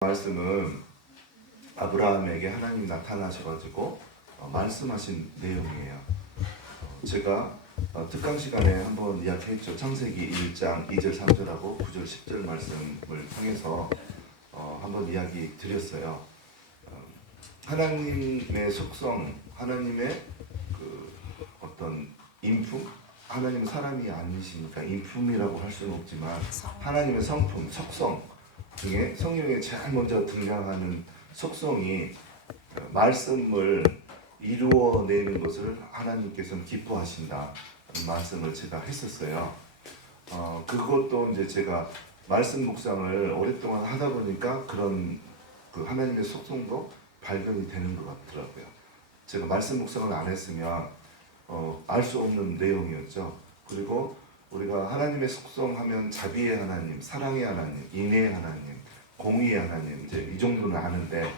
말씀은 아브라함에게 하나님이 나타나셔가지고 말씀하신 내용이에요. 제가 특강 시간에 한번 이야기했죠. 창세기 1장 2절 3절하고 9절 10절 말씀을 통해서 한번 이야기 드렸어요. 하나님의 속성, 하나님의 그 어떤 인품, 하나님은 사람이 아니시니까 인품이라고 할 수는 없지만 하나님의 성품, 속성 중에 성경에 제일 먼저 등장하는 속성이 말씀을 이루어내는 것을 하나님께서는 기뻐하신다 말씀을 제가 했었어요. 그것도 이제 제가 말씀 묵상을 오랫동안 하다 보니까 그런 그 하나님의 속성도 발견이 되는 것 같더라고요. 제가 말씀 묵상을 안 했으면 알 수 없는 내용이었죠. 그리고 우리가 하나님의 속성하면 자비의 하나님, 사랑의 하나님, 인애의 하나님, 공의의 하나님, 이제 이 정도는 아는데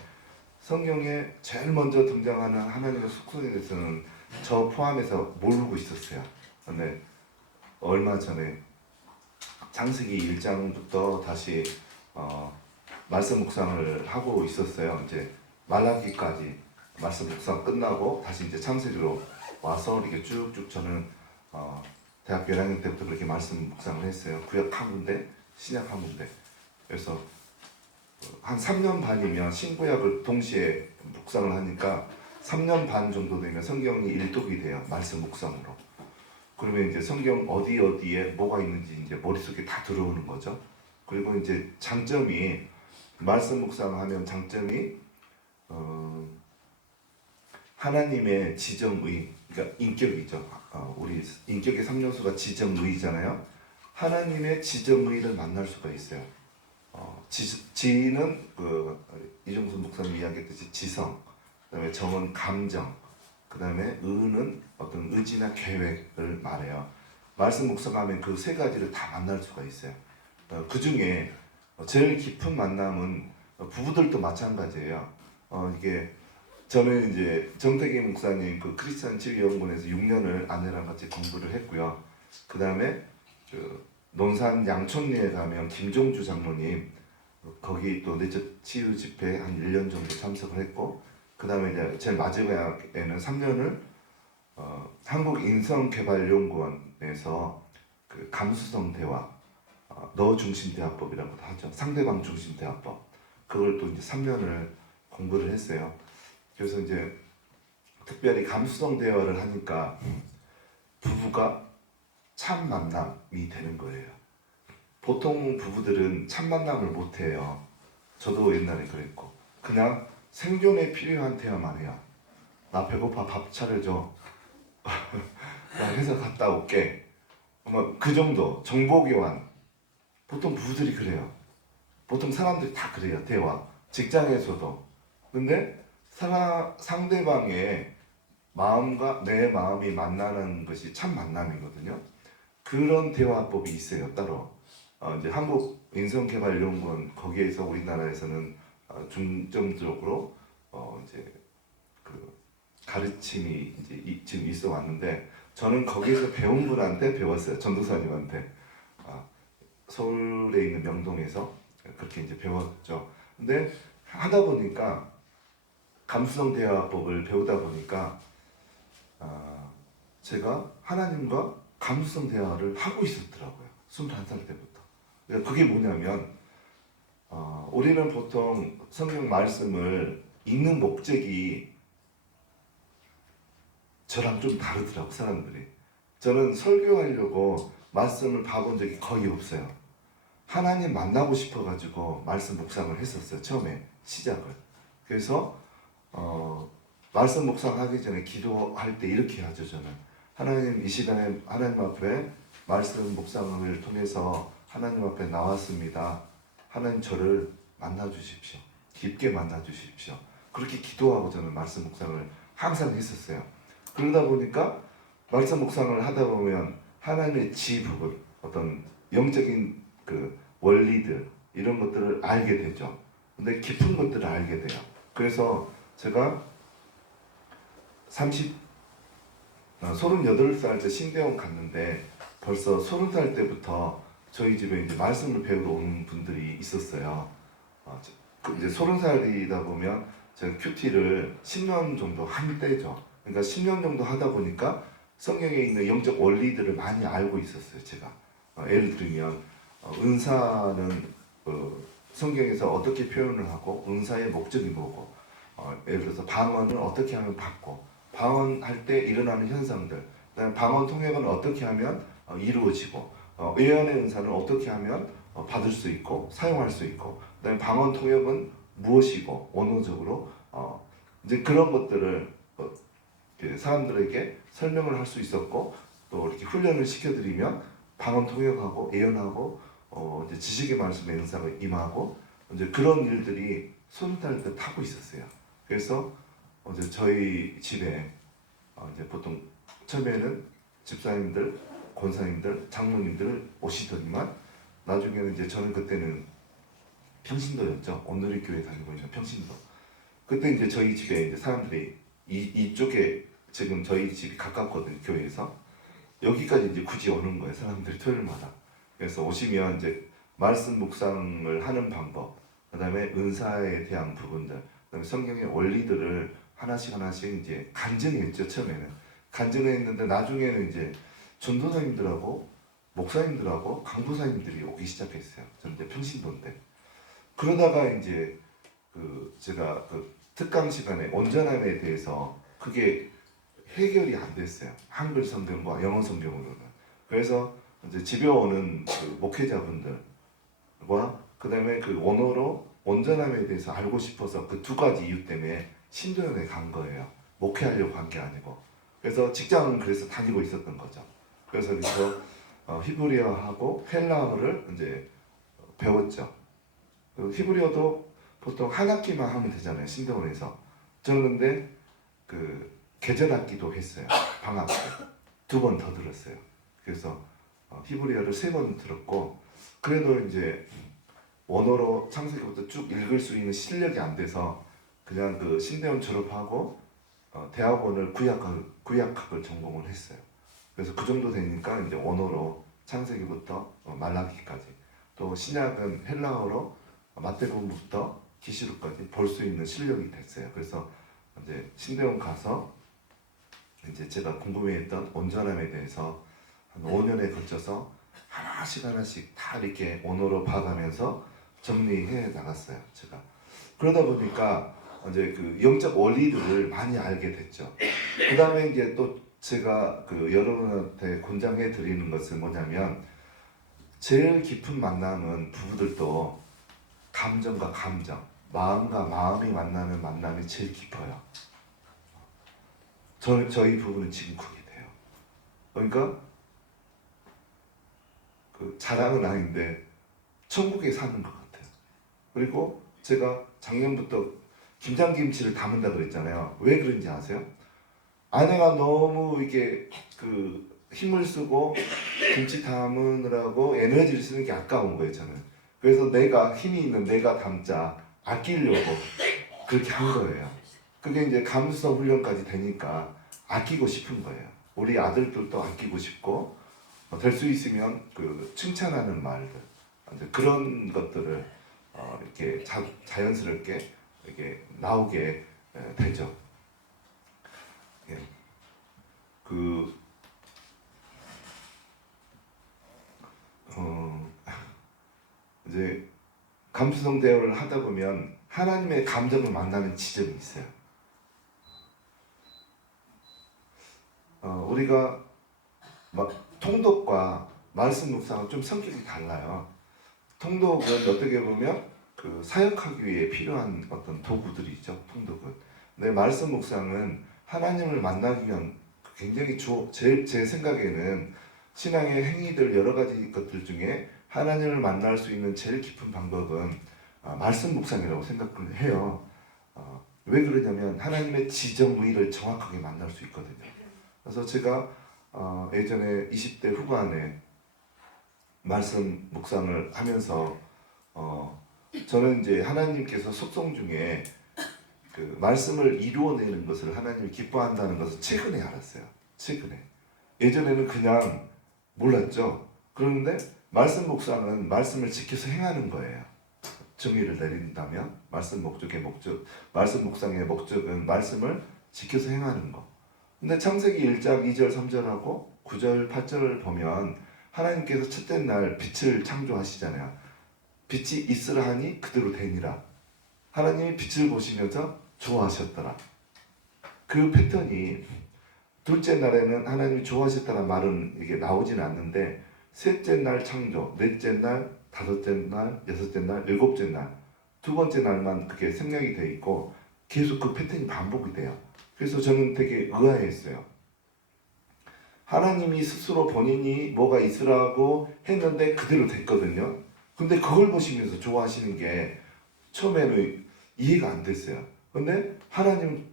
성경에 제일 먼저 등장하는 하나님의 속성에 대해서는 저 포함해서 모르고 있었어요. 근데 얼마 전에 창세기 1장부터 다시 말씀 묵상을 하고 있었어요. 이제 말라기까지 말씀 묵상 끝나고 다시 이제 창세기로 와서 이렇게 쭉쭉 저는 대학교 1학년 때부터 그렇게 말씀 묵상을 했어요. 구약 한 군데, 신약 한 군데. 그래서 한 3년 반이면 신구약을 동시에 묵상을 하니까 3년 반 정도 되면 성경이 일독이 돼요. 말씀 묵상으로. 그러면 이제 성경 어디에 뭐가 있는지 이제 머릿속에 다 들어오는 거죠. 그리고 이제 장점이 말씀 묵상하면 장점이 하나님의 지정의, 그러니까 인격이죠. 우리 인격의 3요소가 지정의잖아요. 하나님의 지정의를 만날 수가 있어요. 지는 이종수 목사님 이야기했듯이 지성, 그다음에 정은 감정, 그다음에 의는 어떤 의지나 계획을 말해요. 말씀 묵상하면 그 세 가지를 다 만날 수가 있어요. 그 중에 제일 깊은 만남은 부부들도 마찬가지예요. 이게 저는 이제 정태기 목사님 그 크리스찬 치유연구원에서 6년을 아내랑 같이 공부를 했고요. 그다음에 논산 양촌리에 가면 김종주 장로님 거기 또 내적 치유 집회 한 1년 정도 참석을 했고, 그다음에 이제 제일 마지막에는 3년을 한국인성개발연구원에서 그 감수성 대화, 너 중심 대화법이라고 하죠. 상대방 중심 대화법. 그걸 또 이제 3년을 공부를 했어요. 그래서 이제 특별히 감수성 대화를 하니까 부부가 참 만남이 되는 거예요. 보통 부부들은 참 만남을 못 해요. 저도 옛날에 그랬고 그냥 생존에 필요한 대화만 해요. 나 배고파, 밥 차려줘. 나 회사 갔다 올게. 그 정도 정보 교환. 보통 부부들이 그래요. 보통 사람들이 다 그래요. 대화. 직장에서도. 근데 상대방의 마음과 내 마음이 만나는 것이 참 만남이거든요. 그런 대화법이 있어요. 따로. 이제 한국인성개발연구원 거기에서 우리나라에서는 중점적으로 이제 그 가르침이 이제 지금 있어 왔는데 저는 거기에서 배운 분한테 배웠어요. 전도사님한테. 서울에 있는 명동에서 그렇게 이제 배웠죠. 근데 하다 보니까 감수성 대화법을 배우다 보니까 제가 하나님과 감수성 대화를 하고 있었더라고요. 21살 때부터. 그러니까 그게 뭐냐면 우리는 보통 성경 말씀을 읽는 목적이 저랑 좀 다르더라고 사람들이. 저는 설교하려고 말씀을 봐본 적이 거의 없어요. 하나님 만나고 싶어가지고 말씀 묵상을 했었어요. 처음에 시작을. 그래서 말씀 묵상하기 전에 기도할 때 이렇게 하죠. 저는 하나님 이 시간에 하나님 앞에 말씀 묵상을 통해서 하나님 앞에 나왔습니다. 하나님 저를 만나 주십시오. 깊게 만나 주십시오. 그렇게 기도하고 저는 말씀 묵상을 항상 했었어요. 그러다 보니까 말씀 묵상을 하다 보면 하나님의 지부분, 어떤 영적인 그 원리들 이런 것들을 알게 되죠. 근데 깊은 것들을 알게 돼요. 그래서 제가 38살 때 신대원 갔는데 벌써 30살 때부터 저희 집에 이제 말씀을 배우러 오는 분들이 있었어요. 이제 30살이다 보면 제가 큐티를 10년 정도 한 때죠. 그러니까 10년 정도 하다 보니까 성경에 있는 영적 원리들을 많이 알고 있었어요. 제가 예를 들면 은사는 성경에서 어떻게 표현을 하고 은사의 목적이 뭐고 예를 들어서 방언은 어떻게 하면 받고 방언할 때 일어나는 현상들, 그다음에 방언 통역은 어떻게 하면 이루어지고 예언의 은사는 어떻게 하면 받을 수 있고 사용할 수 있고, 그다음에 방언 통역은 무엇이고 언어적으로 이제 그런 것들을 사람들에게 설명을 할 수 있었고, 또 이렇게 훈련을 시켜드리면 방언 통역하고 예언하고 이제 지식의 말씀의 은사가 임하고 이제 그런 일들이 손달 때 하고 있었어요. 그래서 이제 저희 집에 이제 보통 처음에는 집사님들, 권사님들, 장로님들 오시더니만 나중에는 이제 저는 그때는 평신도였죠. 온누리 교회 다니고 있는 평신도. 그때 이제 저희 집에 이제 사람들이 이쪽에 지금 저희 집이 가깝거든요, 교회에서. 여기까지 이제 굳이 오는 거예요, 사람들이 토요일마다. 그래서 오시면 이제 말씀 묵상을 하는 방법, 그다음에 은사에 대한 부분들, 그다음에 성경의 원리들을 하나씩 이제 간증했죠. 처음에는 간증했는데 나중에는 이제 전도사님들하고 목사님들하고 강도사님들이 오기 시작했어요. 저는 이제 평신도인데. 그러다가 이제 제가 특강 시간에 온전함에 대해서 그게 해결이 안 됐어요. 한글 성경과 영어 성경으로는. 그래서 이제 집에 오는 목회자분들과 그다음에 원어로 온전함에 대해서 알고 싶어서 그 두 가지 이유 때문에 신도연에 간 거예요. 목회하려고 한 게 아니고. 그래서 직장은 그래서 다니고 있었던 거죠. 그래서 히브리어하고 헬라어를 이제 배웠죠. 히브리어도 보통 한 학기만 하면 되잖아요, 신대원에서. 저는 근데 개전 학기도 했어요. 방학 때 2번 더 들었어요. 그래서 히브리어를 3번 들었고, 그래도 이제 원어로 창세기부터 쭉 읽을 수 있는 실력이 안 돼서 그냥 신대원 졸업하고 대학원을 구약학을 전공을 했어요. 그래서 그 정도 되니까 이제 원어로 창세기부터 말라기까지, 또 신약은 헬라어로 마태복음부터 계시록까지 볼 수 있는 실력이 됐어요. 그래서 이제 신대원 가서 이제 제가 궁금해했던 온전함에 대해서 한 5년에 걸쳐서 하나씩 다 이렇게 언어로 봐가면서 정리해 나갔어요. 제가 그러다 보니까 이제 영적 원리들을 많이 알게 됐죠. 그 다음에 이제 또 제가 여러분한테 권장해 드리는 것은 뭐냐면, 제일 깊은 만남은 부부들도 감정과 감정, 마음과 마음이 만나는 만남이 제일 깊어요. 저희 부부는 지금 그게 돼요. 그러니까 자랑은 아닌데 천국에 사는 것 같아요. 그리고 제가 작년부터 김장김치를 담은다 그랬잖아요. 왜 그런지 아세요? 아내가 너무 이게 힘을 쓰고 김치 담으느라고 에너지를 쓰는 게 아까운 거예요, 저는. 그래서 힘이 있는 내가 담자, 아끼려고 그렇게 한 거예요. 그게 이제 감수성 훈련까지 되니까 아끼고 싶은 거예요. 우리 아들들도 아끼고 싶고, 될 수 있으면 칭찬하는 말들, 그런 것들을 이렇게 자연스럽게 이렇게 나오게 되죠. 예. 이제 감수성 대화를 하다 보면 하나님의 감정을 만나는 지점이 있어요. 우리가 통독과 말씀 묵상은 좀 성격이 달라요. 통독은 어떻게 보면 사역하기 위해 필요한 어떤 도구들이죠. 통독은. 근데 말씀 묵상은 하나님을 만나기 위한 굉장히 제 생각에는 신앙의 행위들 여러 가지 것들 중에 하나님을 만날 수 있는 제일 깊은 방법은 말씀 묵상이라고 생각을 해요. 왜 그러냐면 하나님의 지정의를 정확하게 만날 수 있거든요. 그래서 제가 예전에 20대 후반에 말씀 묵상을 하면서 저는 이제 하나님께서 속성 중에 말씀을 이루어내는 것을 하나님이 기뻐한다는 것을 최근에 알았어요. 최근에. 예전에는 그냥 몰랐죠. 그런데 말씀 묵상은 말씀을 지켜서 행하는 거예요. 정의를 내린다면 말씀 묵상의 목적은 말씀을 지켜서 행하는 거. 근데 창세기 1장 2절 3절하고 9절 8절을 보면 하나님께서 첫째 날 빛을 창조하시잖아요. 빛이 있으라 하니 그대로 되니라. 하나님이 빛을 보시면서 좋아하셨더라. 그 패턴이 둘째 날에는 하나님이 좋아하셨다는 말은 이게 나오진 않는데, 셋째 날 창조, 넷째 날, 다섯째 날, 여섯째 날, 일곱째 날, 두 번째 날만 그게 생략이 되어 있고 계속 그 패턴이 반복이 돼요. 그래서 저는 되게 의아했어요. 하나님이 스스로 본인이 뭐가 있으라고 했는데 그대로 됐거든요. 근데 그걸 보시면서 좋아하시는 게 처음에는 이해가 안 됐어요. 근데 하나님은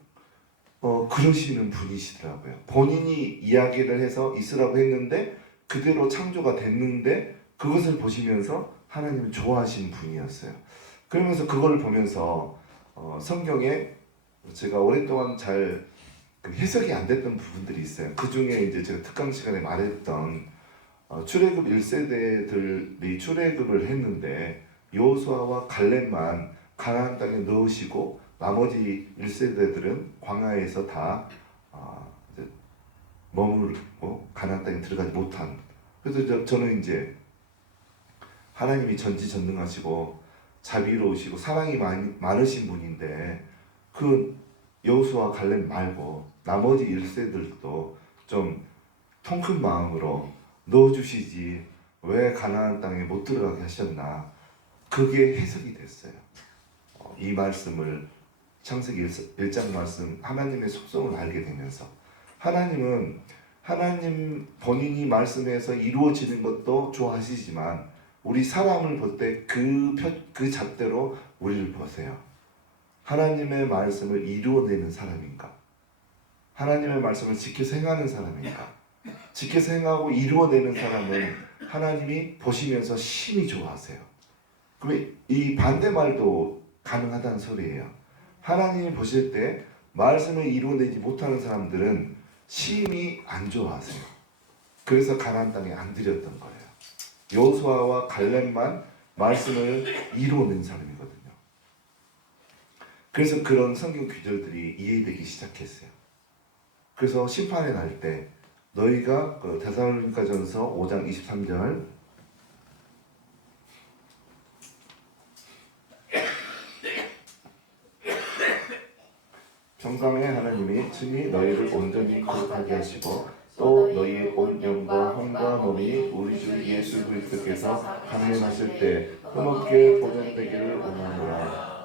그러시는 분이시더라고요. 본인이 이야기를 해서 있으라고 했는데 그대로 창조가 됐는데 그것을 보시면서 하나님은 좋아하시는 분이었어요. 그러면서 그걸 보면서 성경에 제가 오랫동안 잘 해석이 안 됐던 부분들이 있어요. 그 중에 이제 제가 특강 시간에 말했던 출애굽 1세대들이 출애굽을 했는데 여호수아와 갈렙만 가나안 땅에 넣으시고 나머지 1세대들은 광야에서 다 이제 머물고 가나안 땅에 들어가지 못한. 그래서 저는 이제 하나님이 전지전능하시고 자비로우시고 사랑이 많으신 분인데 그 여호수아 갈렙 말고 나머지 1세들도 좀 통큰 마음으로 넣어주시지 왜 가나안 땅에 못 들어가게 하셨나, 그게 해석이 됐어요. 이 말씀을 창세기 1장 말씀 하나님의 속성을 알게 되면서 하나님은 하나님 본인이 말씀에서 이루어지는 것도 좋아하시지만 우리 사람을 볼 때 그 잣대로 우리를 보세요. 하나님의 말씀을 이루어내는 사람인가? 하나님의 말씀을 지켜서 행하는 사람인가? 지켜서 행하고 이루어내는 사람은 하나님이 보시면서 심히 좋아하세요. 그럼 이 반대말도 가능하다는 소리예요. 하나님이 보실 때 말씀을 이루어내지 못하는 사람들은 심히 안 좋아하세요. 그래서 가나안 땅에 안 들였던 거예요. 여호수아와 갈렙만 말씀을 이루어낸 사람이거든요. 그래서 그런 성경 구절들이 이해되기 시작했어요. 그래서 심판의 날 때 너희가 데살로니가전서 5장 23절 평강의 하나님이 친히 너희를 온전히 거룩하게 하시고 또 너희의 온 영과 혼과 몸이 우리 주 예수 그리스도께서 강림하실 때 흠없게 보존되기를 원하노라.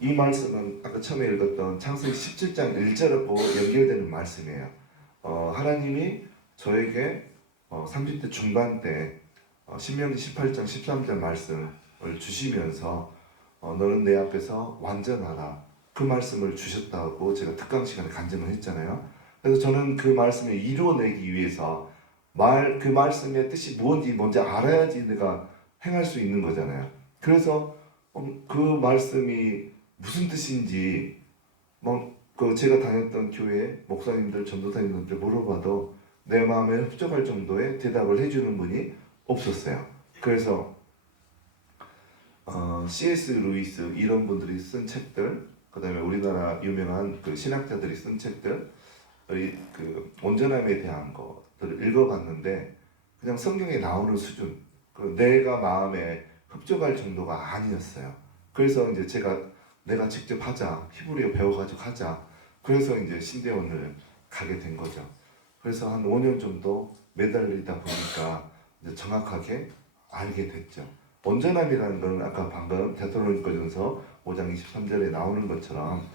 이 말씀은 아까 처음에 읽었던 창세기 17장 1절하고 연결되는 말씀이에요. 하나님이 저에게 30대 중반 때 신명기 18장 13절 말씀을 주시면서 너는 내 앞에서 완전하라, 그 말씀을 주셨다고 제가 특강 시간에 간증을 했잖아요. 그래서 저는 그 말씀을 이루어내기 위해서 그 말씀의 뜻이 뭔지 먼저 알아야지 내가 행할 수 있는 거잖아요. 그래서 그 말씀이 무슨 뜻인지 제가 다녔던 교회 목사님들, 전도사님들 물어봐도 내 마음에 흡족할 정도의 대답을 해주는 분이 없었어요. 그래서 C.S. 루이스 이런 분들이 쓴 책들, 그 다음에 우리나라 유명한 그 신학자들이 쓴 책들, 그 온전함에 대한 것들을 읽어봤는데 그냥 성경에 나오는 수준, 내가 마음에 흡족할 정도가 아니었어요. 그래서 이제 내가 직접 하자, 히브리어 배워가지고 하자. 그래서 이제 신대원을 가게 된 거죠. 그래서 한 5년 정도 매달리다 보니까 이제 정확하게 알게 됐죠. 온전함이라는 건 아까 방금 데살로니가전서 5장 23절에 나오는 것처럼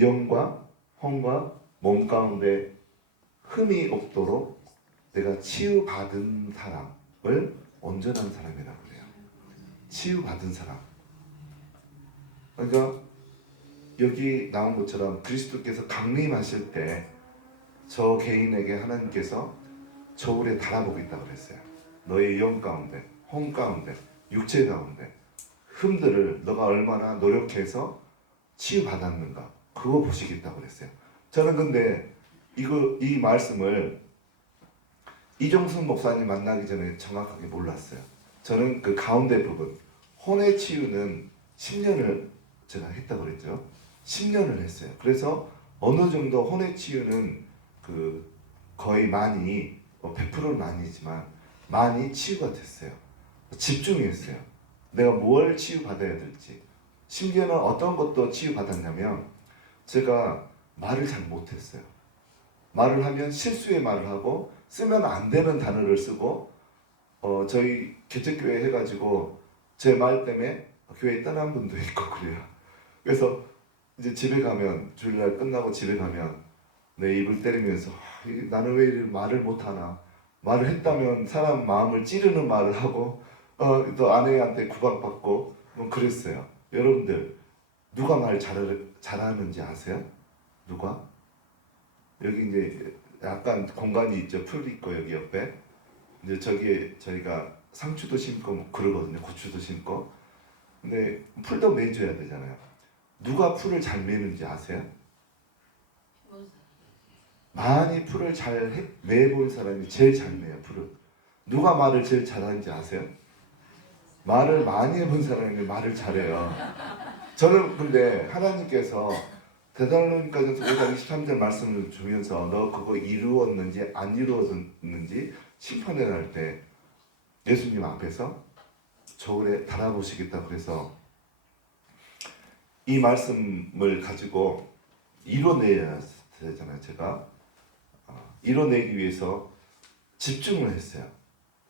영과 혼과 몸 가운데 흠이 없도록 내가 치유받은 사람을 온전한 사람이라고 그래요. 치유받은 사람. 그러니까 여기 나온 것처럼 그리스도께서 강림하실 때 저 개인에게 하나님께서 저울에 달아보겠다고 그랬어요. 너의 영 가운데, 혼 가운데, 육체 가운데 흠들을 너가 얼마나 노력해서 치유받았는가, 그거 보시겠다고 그랬어요. 저는 근데 이 말씀을 이종순 목사님 만나기 전에 정확하게 몰랐어요. 저는 그 가운데 부분 혼의 치유는 10년을 제가 했다고 그랬죠. 10년을 했어요. 그래서 어느 정도 혼의 치유는 그 거의 많이 100%는 아니지만 많이 치유가 됐어요. 집중했어요. 내가 뭘 치유받아야 될지. 심지어는 어떤 것도 치유받았냐면 제가 말을 잘 못했어요. 말을 하면 실수의 말을 하고 쓰면 안 되는 단어를 쓰고 저희 개척교회 해가지고 제 말 때문에 교회 떠난 분도 있고 그래요. 그래서 이제 집에 가면 주일날 끝나고 집에 가면 내 입을 때리면서 나는 왜 이렇게 말을 못하나. 말을 했다면 사람 마음을 찌르는 말을 하고 또 아내한테 구박받고 뭐 그랬어요. 여러분들 누가 말 잘하는지 아세요? 누가? 여기 이제 약간 공간이 있죠. 풀 있고 여기 옆에 이제 저기에 저희가 상추도 심고 뭐 그러거든요. 고추도 심고. 근데 풀도 매줘야 되잖아요. 누가 풀을 잘 매는지 아세요? 많이 풀을 잘 매본 사람이 제일 잘 매요. 풀을. 누가 말을 제일 잘하는지 아세요? 말을 많이 해본 사람이 말을 잘해요. 저는 근데 하나님께서 데살로니가전서 5장 23절 말씀을 주면서 너 그거 이루었는지 안 이루었는지 심판에 날 때 예수님 앞에서 저울에 달아보시겠다 그래서 이 말씀을 가지고 이뤄내야 되잖아요. 제가 이뤄내기 위해서 집중을 했어요.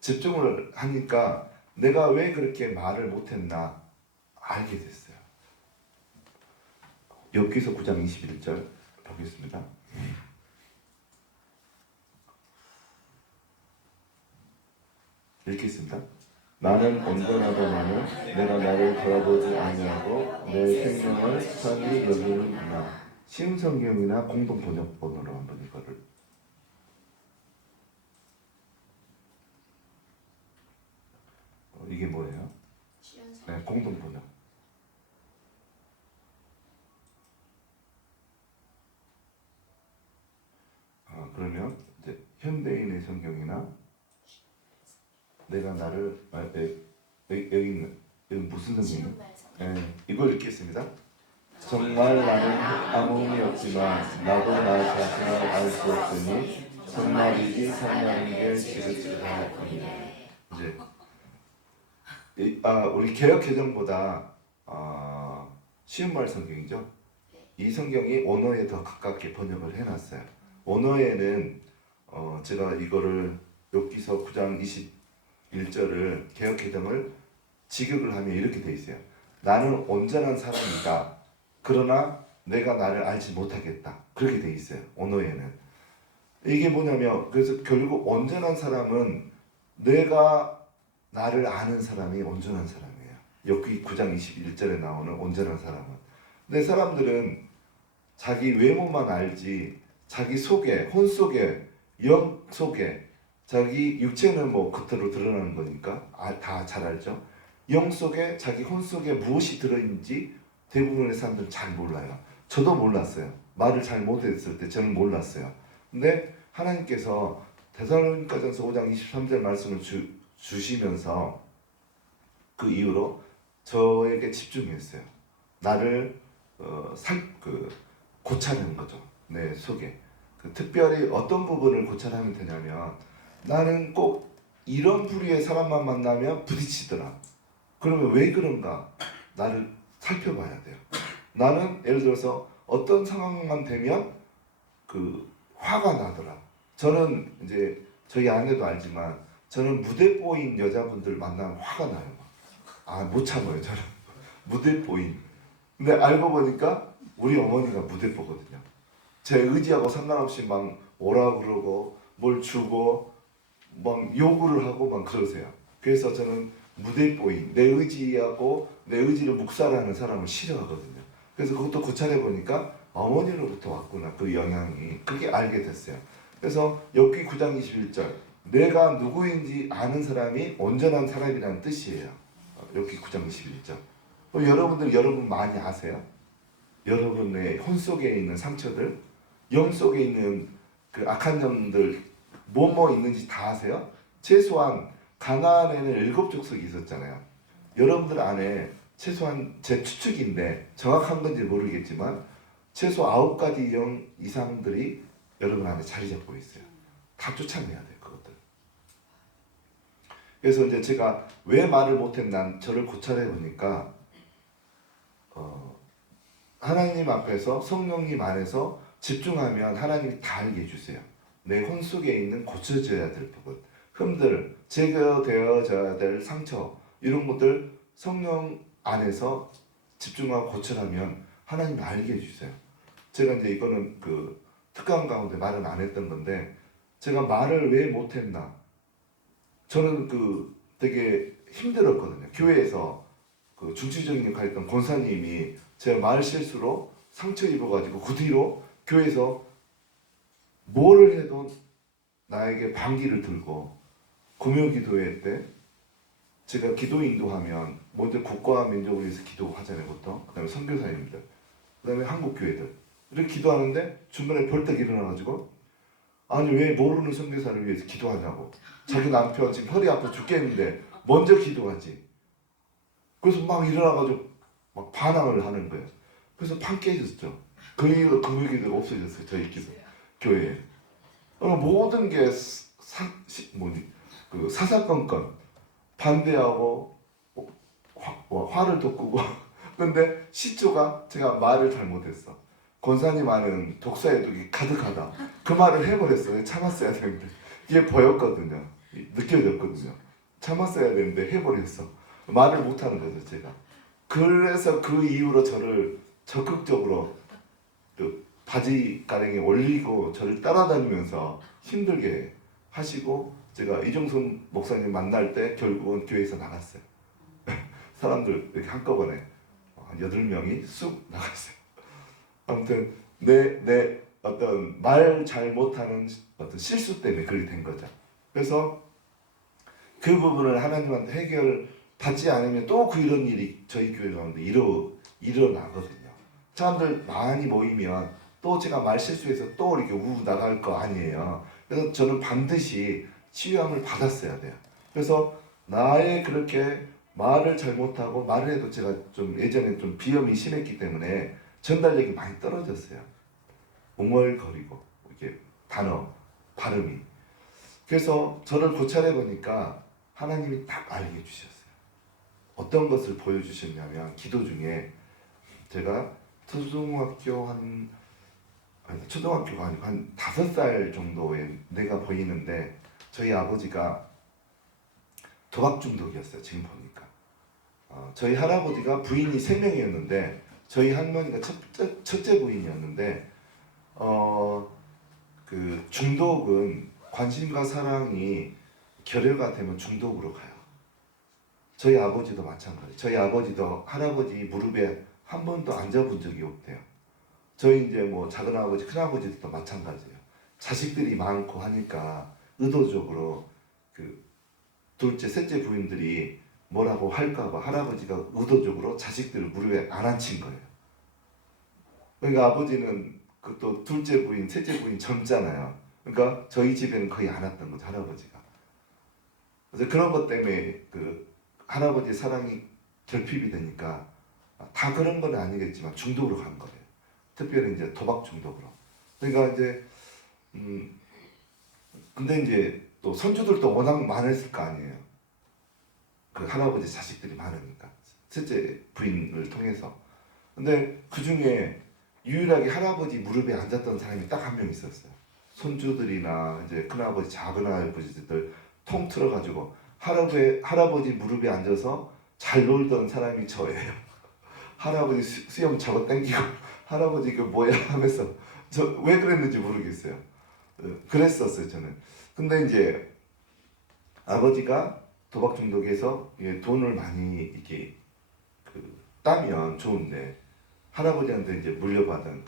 집중을 하니까 내가 왜 그렇게 말을 못했나 알게 됐어요. 욥기서 9장 21절 보겠습니다. 읽겠습니다. 나는 온전하더라는 내가 나를 돌아보지 아니하고 내 생명을 산히 여기는구나. 쉬운 성경이나 공동 번역본으로 한번 이거를 이게 뭐예요? 네, 공동 번역. 그러면 이제 현대인의 성경이나 내가 나를 여기 있는 여기 무슨 성경이에요? 네, 이걸 읽겠습니다. 정말 나는 아무 의미 없지만 나도 나 자신을 알 수 없으니 정말이지 성령인 게 지긋지긋할 뿐이다. 이제 우리 개역 개정보다 쉬운 말 성경이죠. 이 성경이 원어에 더 가깝게 번역을 해놨어요. 원어에는 제가 이거를 욥기서 9장 21절을 개역 개정을 직역을 하면 이렇게 돼 있어요. 나는 온전한 사람이다. 그러나 내가 나를 알지 못하겠다. 그렇게 돼 있어요. 언어에는. 이게 뭐냐면 그래서 결국 온전한 사람은 내가 나를 아는 사람이 온전한 사람이에요. 욥기 9장 21절에 나오는 온전한 사람은. 근데 사람들은 자기 외모만 알지 자기 속에 혼 속에 영 속에 자기 육체는 뭐 겉으로 드러나는 거니까 다 잘 알죠. 영 속에 자기 혼 속에 무엇이 들어있는지 대부분의 사람들은 잘 몰라요. 저도 몰랐어요. 말을 잘 못했을 때 저는 몰랐어요. 근데 하나님께서 데살로니가전서 5장 23절 말씀을 주시면서 그 이후로 저에게 집중했어요. 나를 고찰하는 거죠. 내 속에. 특별히 어떤 부분을 고찰하면 되냐면 나는 꼭 이런 부류의 사람만 만나면 부딪히더라. 그러면 왜 그런가? 나를 살펴봐야 돼요. 나는 예를 들어서 어떤 상황만 되면 화가 나더라. 저는 이제 저희 아내도 알지만 저는 무대뽀인 여자분들 만나면 화가 나요. 못 참아요. 저는 무대뽀인. 근데 알고 보니까 우리 어머니가 무대뽀거든요. 제 의지하고 상관없이 막 오라 그러고 뭘 주고 막 요구를 하고 막 그러세요. 그래서 저는 무대뽀인 내 의지하고 내 의지를 묵살하는 사람을 싫어하거든요. 그래서 그것도 고찰해 보니까 어머니로부터 왔구나. 그 영향이. 그게 알게 됐어요. 그래서 욥기 9장 21절 내가 누구인지 아는 사람이 온전한 사람이라는 뜻이에요. 욥기 9장 21절. 여러분 많이 아세요? 여러분의 혼 속에 있는 상처들, 영 속에 있는 그 악한 점들 뭐뭐 있는지 다 아세요? 최소한 가나안에는 7족속이 있었잖아요. 여러분들 안에 최소한 제 추측인데 정확한 건지 모르겠지만 최소 9가지 영 이상들이 여러분 안에 자리 잡고 있어요. 다 쫓아내야 돼요, 그것들. 그래서 이제 제가 왜 말을 못했나 저를 고찰해 보니까 하나님 앞에서 성령님 안에서 집중하면 하나님이 다 알게 해주세요. 내 혼 속에 있는 고쳐져야 될 부분, 흠들, 제거되어져야 될 상처, 이런 것들 성령 안에서 집중하고 고쳐라면 하나님이 알게 해주세요. 제가 이제 이거는 그 특강 가운데 말은 안 했던 건데, 제가 말을 왜 못했나, 저는 그 되게 힘들었거든요. 교회에서 그 중추적인 역할을 했던 권사님이 제가 말 실수로 상처 입어가지고 그 뒤로 교회에서 뭐를 해도 나에게 반기를 들고, 금요기도회 때 제가 기도 인도하면 먼저 국가와 민족을 위해서 기도하잖아요, 보통. 그 다음에 선교사님들, 그 다음에 한국교회들 이렇게 기도하는데 중간에 벌떡 일어나가지고, 아니 왜 모르는 선교사를 위해서 기도하냐고, 자기 남편 지금 허리 아파 죽겠는데 먼저 기도하지. 그래서 막 일어나가지고 막 반항을 하는 거예요. 그래서 판 깨졌죠. 그 이후로 금요기도가 없어졌어요, 저희 기도 교회에. 모든 게 사사건건 반대하고 화를 돋구고 근데 시초가 제가 말을 잘못했어. 권사님 안은 독사의 가득하다. 그 말을 해버렸어요. 참았어야 되는데. 이게 보였거든요. 느껴졌거든요. 참았어야 되는데 해버렸어. 말을 못하는 거죠, 제가. 그래서 그 이후로 저를 적극적으로 그 바지가랭에 올리고 저를 따라다니면서 힘들게 하시고, 제가 이종순 목사님 만날 때 결국은 교회에서 나갔어요. 사람들 이렇게 한꺼번에 한 8명이 쑥 나갔어요. 아무튼 내 어떤 말 잘 못하는 어떤 실수 때문에 그렇게 된 거죠. 그래서 그 부분을 하나님한테 해결 받지 않으면 또 그 이런 일이 저희 교회 가운데 일어나거든요. 사람들 많이 모이면 또 제가 말 실수해서 또 이렇게 나갈 거 아니에요. 그래서 저는 반드시 치유함을 받았어야 돼요. 그래서 나의 그렇게 말을 잘못하고, 말을 해도 제가 좀 예전에 좀 비염이 심했기 때문에 전달력이 많이 떨어졌어요. 웅얼거리고 이렇게 단어 발음이. 그래서 저를 고찰해 보니까 하나님이 딱 알게 해주셨어요. 어떤 것을 보여주셨냐면, 기도 중에 제가 초등학교가 아니고 한 5살 정도에 내가 보이는데, 저희 아버지가 도박 중독이었어요. 지금 보니까 저희 할아버지가 부인이 3명이었는데 저희 할머니가 첫째 부인이었는데, 그 중독은 관심과 사랑이 결여가 되면 중독으로 가요. 저희 아버지도 마찬가지. 저희 아버지도 할아버지 무릎에 한 번도 앉아본 적이 없대요. 저희 이제 뭐 작은 아버지, 큰 아버지도 마찬가지예요. 자식들이 많고 하니까 의도적으로 그 둘째, 셋째 부인들이 뭐라고 할까봐 할아버지가 의도적으로 자식들을 무릎에 안 앉힌 거예요. 그러니까 아버지는 그 또 둘째 부인, 셋째 부인 젊잖아요. 그러니까 저희 집에는 거의 안 왔던 거죠, 할아버지가. 그래서 그런 것 때문에 그 할아버지 사랑이 결핍이 되니까, 다 그런 건 아니겠지만 중독으로 간 거예요. 특별히 이제 도박 중독으로. 그러니까 이제 근데 이제 또 손주들도 워낙 많았을 거 아니에요. 그 할아버지 자식들이 많으니까, 셋째 부인을 통해서. 근데 그 중에 유일하게 할아버지 무릎에 앉았던 사람이 딱 한 명 있었어요. 손주들이나 이제 큰아버지, 작은아버지들 통틀어 가지고 할아버지 무릎에 앉아서 잘 놀던 사람이 저예요. 할아버지 수염 잡아 당기고 할아버지 그 뭐야 하면서, 저 왜 그랬는지 모르겠어요. 그랬었어요, 저는. 근데 이제 아버지가 도박 중독에서 돈을 많이 이렇게 따면 좋은데, 할아버지한테 이제 물려받은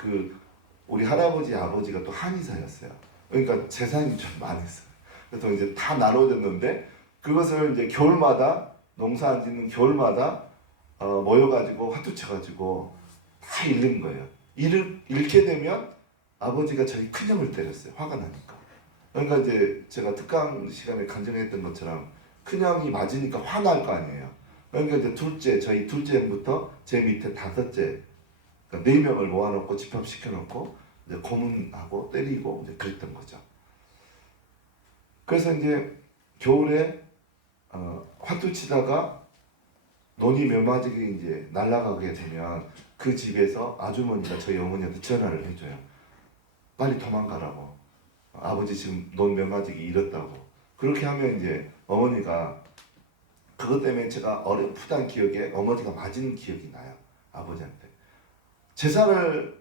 우리 할아버지 아버지가 또 한의사였어요. 그러니까 재산이 좀 많았어요. 그래서 이제 다 나눠졌는데, 그것을 이제 겨울마다 농사 안 짓는 겨울마다 모여가지고 화투 쳐가지고 다 잃는 거예요. 잃게 되면 아버지가 저희 큰형을 때렸어요. 화가 나니까. 그러니까 이제 제가 특강 시간에 간증했던 것처럼 큰형이 맞으니까 화날 거 아니에요. 그러니까 이제 저희 둘째 형부터 제 밑에 다섯째, 그러니까 4명을 모아놓고 집합시켜놓고 이제 고문하고 때리고 이제 그랬던 거죠. 그래서 이제 겨울에 화투 치다가 논이 멸맞이게 이제 날아가게 되면 그 집에서 아주머니가 저희 어머니한테 전화를 해줘요. 빨리 도망가라고. 아버지 지금 논 멸맞이기 잃었다고. 그렇게 하면 이제 어머니가 그것 때문에 제가 어렴풋한 기억에 어머니가 맞은 기억이 나요. 아버지한테. 재산을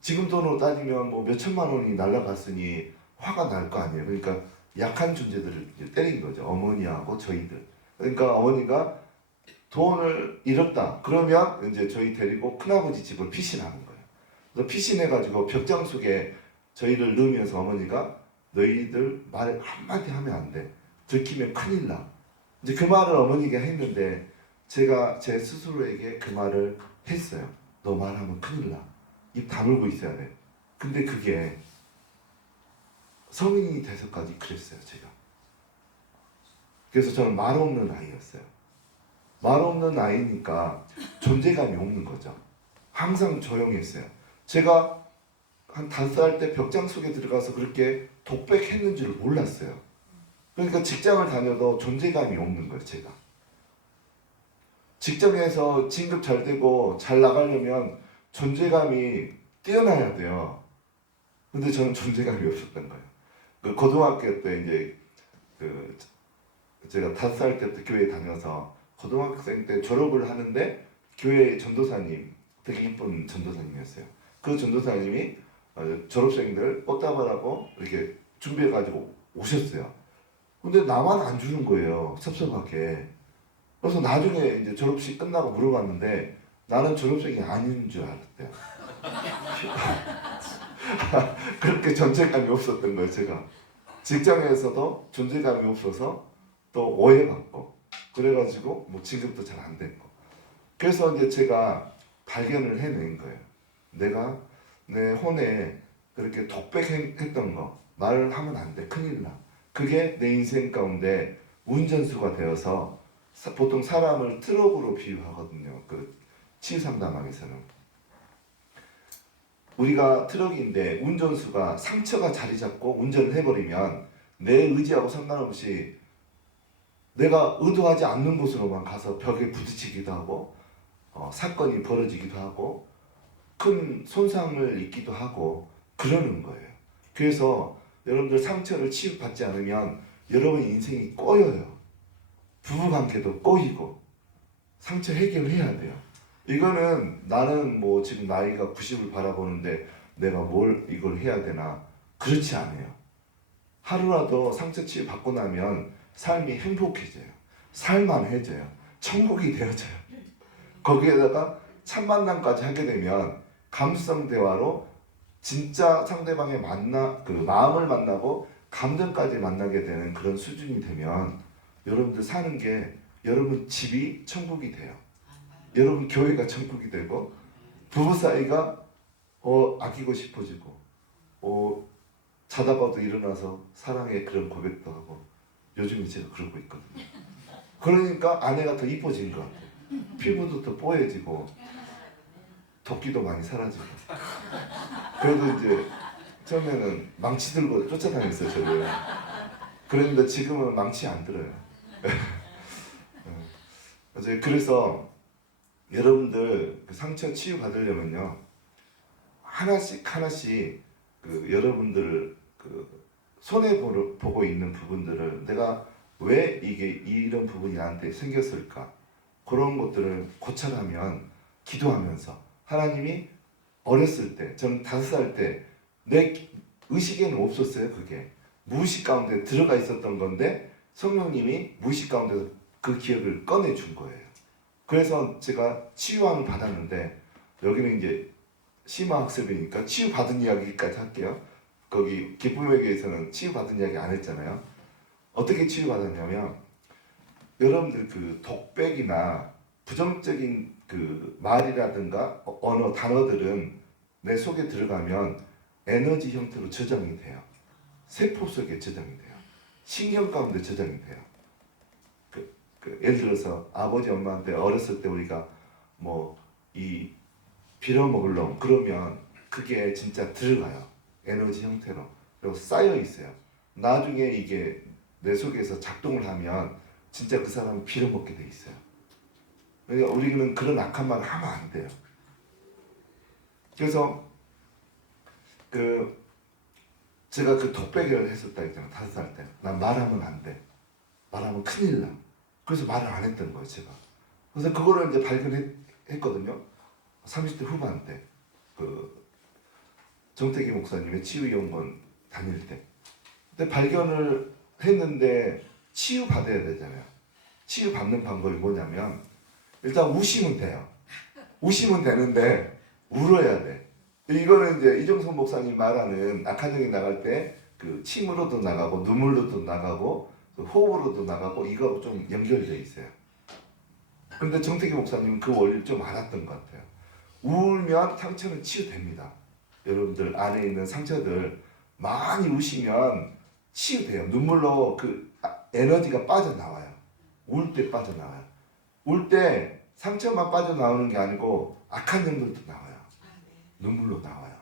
지금 돈으로 따지면 뭐 몇천만 원이 날아갔으니 화가 날 거 아니에요. 그러니까 약한 존재들을 이제 때린 거죠. 어머니하고 저희들. 그러니까 어머니가 돈을 잃었다. 그러면 이제 저희 데리고 큰아버지 집을 피신하는 거예요. 그래서 피신해가지고 벽장 속에 저희를 넣으면서 어머니가 너희들 말 한마디 하면 안 돼. 들키면 큰일 나. 이제 그 말을 어머니가 했는데 제가 제 스스로에게 그 말을 했어요. 너 말하면 큰일 나. 입 다물고 있어야 돼. 근데 그게 성인이 돼서까지 그랬어요, 제가. 그래서 저는 말 없는 아이였어요. 말 없는 아이니까 존재감이 없는 거죠. 항상 조용했어요. 제가 한 5살 때 벽장 속에 들어가서 그렇게 독백했는 줄 몰랐어요. 그러니까 직장을 다녀도 존재감이 없는 거예요, 제가. 직장에서 진급 잘 되고 잘 나가려면 존재감이 뛰어나야 돼요. 근데 저는 존재감이 없었던 거예요. 그 고등학교 때 이제 그 제가 5살 때부터 교회 다녀서 고등학생 때 졸업을 하는데 교회 전도사님, 되게 이쁜 전도사님이었어요. 그 전도사님이 졸업생들 꽃다발하고 이렇게 준비해가지고 오셨어요. 근데 나만 안 주는 거예요. 섭섭하게. 그래서 나중에 이제 졸업식 끝나고 물어봤는데 나는 졸업생이 아닌 줄 알았대요. 그렇게 존재감이 없었던 거예요, 제가. 직장에서도 존재감이 없어서 또 오해받고 그래가지고 뭐 진급도 잘 안 됐고. 그래서 이제 제가 발견을 해낸 거예요. 내가 내 혼에 그렇게 독백했던 거 말을 하면 안 돼. 큰일 나. 그게 내 인생 가운데 운전수가 되어서 보통 사람을 트럭으로 비유하거든요. 그 치유상담학에서는. 우리가 트럭인데 운전수가 상처가 자리 잡고 운전을 해버리면 내 의지하고 상관없이 내가 의도하지 않는 곳으로만 가서 벽에 부딪히기도 하고 사건이 벌어지기도 하고 큰 손상을 입기도 하고 그러는 거예요. 그래서 여러분들 상처를 치유받지 않으면 여러분 인생이 꼬여요. 부부관계도 꼬이고 상처 해결해야 돼요. 이거는 나는 뭐 지금 나이가 90을 바라보는데 내가 뭘 이걸 해야 되나, 그렇지 않아요. 하루라도 상처 치유 받고 나면 삶이 행복해져요. 살만해져요. 천국이 되어져요. 거기에다가 첫 만남까지 하게 되면 감수성 대화로 진짜 상대방의 그 마음을 만나고 감정까지 만나게 되는 그런 수준이 되면 여러분들 사는 게 여러분 집이 천국이 돼요. 여러분 교회가 천국이 되고 부부 사이가 아끼고 싶어지고 자다 봐도 일어나서 사랑의 그런 고백도 하고 요즘에 제가 그러고 있거든요. 그러니까 아내가 더 이뻐진 것 같아요. 피부도 더 뽀얘지고 도끼도 많이 사라지고. 그래도 이제 처음에는 망치 들고 쫓아다녔어요, 저를. 그런데 지금은 망치 안 들어요. 그래서 여러분들 그 상처 치유 받으려면요, 하나씩 그 여러분들 그 손해 보고 있는 부분들을 내가 왜 이런 부분이 나한테 생겼을까, 그런 것들을 고쳐가면 기도하면서 하나님이 어렸을 때, 저는 5살 때 내 의식에는 없었어요. 그게 무의식 가운데 들어가 있었던 건데 성령님이 무의식 가운데서 그 기억을 꺼내준 거예요. 그래서 제가 치유함을 받았는데, 여기는 이제 심화학습이니까 치유받은 이야기까지 할게요. 거기 기쁨의 교회에서는 치유받은 이야기 안 했잖아요. 어떻게 치유받았냐면, 여러분들 그 독백이나 부정적인 그 말이라든가 언어, 단어들은 내 속에 들어가면 에너지 형태로 저장이 돼요. 세포 속에 저장이 돼요. 신경 가운데 저장이 돼요. 예를 들어서 아버지 엄마한테 어렸을 때 우리가 뭐 이 빌어먹을 그러면 그게 진짜 들어가요. 에너지 형태로. 그리고 쌓여 있어요. 나중에 이게 내 속에서 작동을 하면 진짜 그 사람은 빌어먹게 돼 있어요. 그러니까 우리는 그런 악한 말을 하면 안 돼요. 그래서 제가 독배기를 했었다 했잖아요. 5살 때. 난 말하면 안 돼. 말하면 큰일 나. 그래서 말을 안 했던 거예요, 제가. 그래서 그거를 이제 발견했거든요. 30대 후반 때. 정태기 목사님의 치유연구원 다닐 때. 그때 발견을 했는데 치유받아야 되잖아요. 치유받는 방법이 뭐냐면 일단 우시면 돼요. 우시면 되는데 울어야 돼. 이거는 이제 이종선 목사님 말하는 악한 영이 나갈 때 침으로도 나가고 눈물로도 나가고 호흡으로도 나가고 이거 좀 연결되어 있어요. 근데 정태기 목사님은 그 원리를 좀 알았던 것 같아요. 울면 상처는 치유됩니다. 여러분들 안에 있는 상처들 많이 우시면 치유돼요. 눈물로 에너지가 빠져나와요. 울 때 빠져나와요. 울 때 상처만 빠져나오는 게 아니고 악한 영들도 나와요. 눈물로 나와요.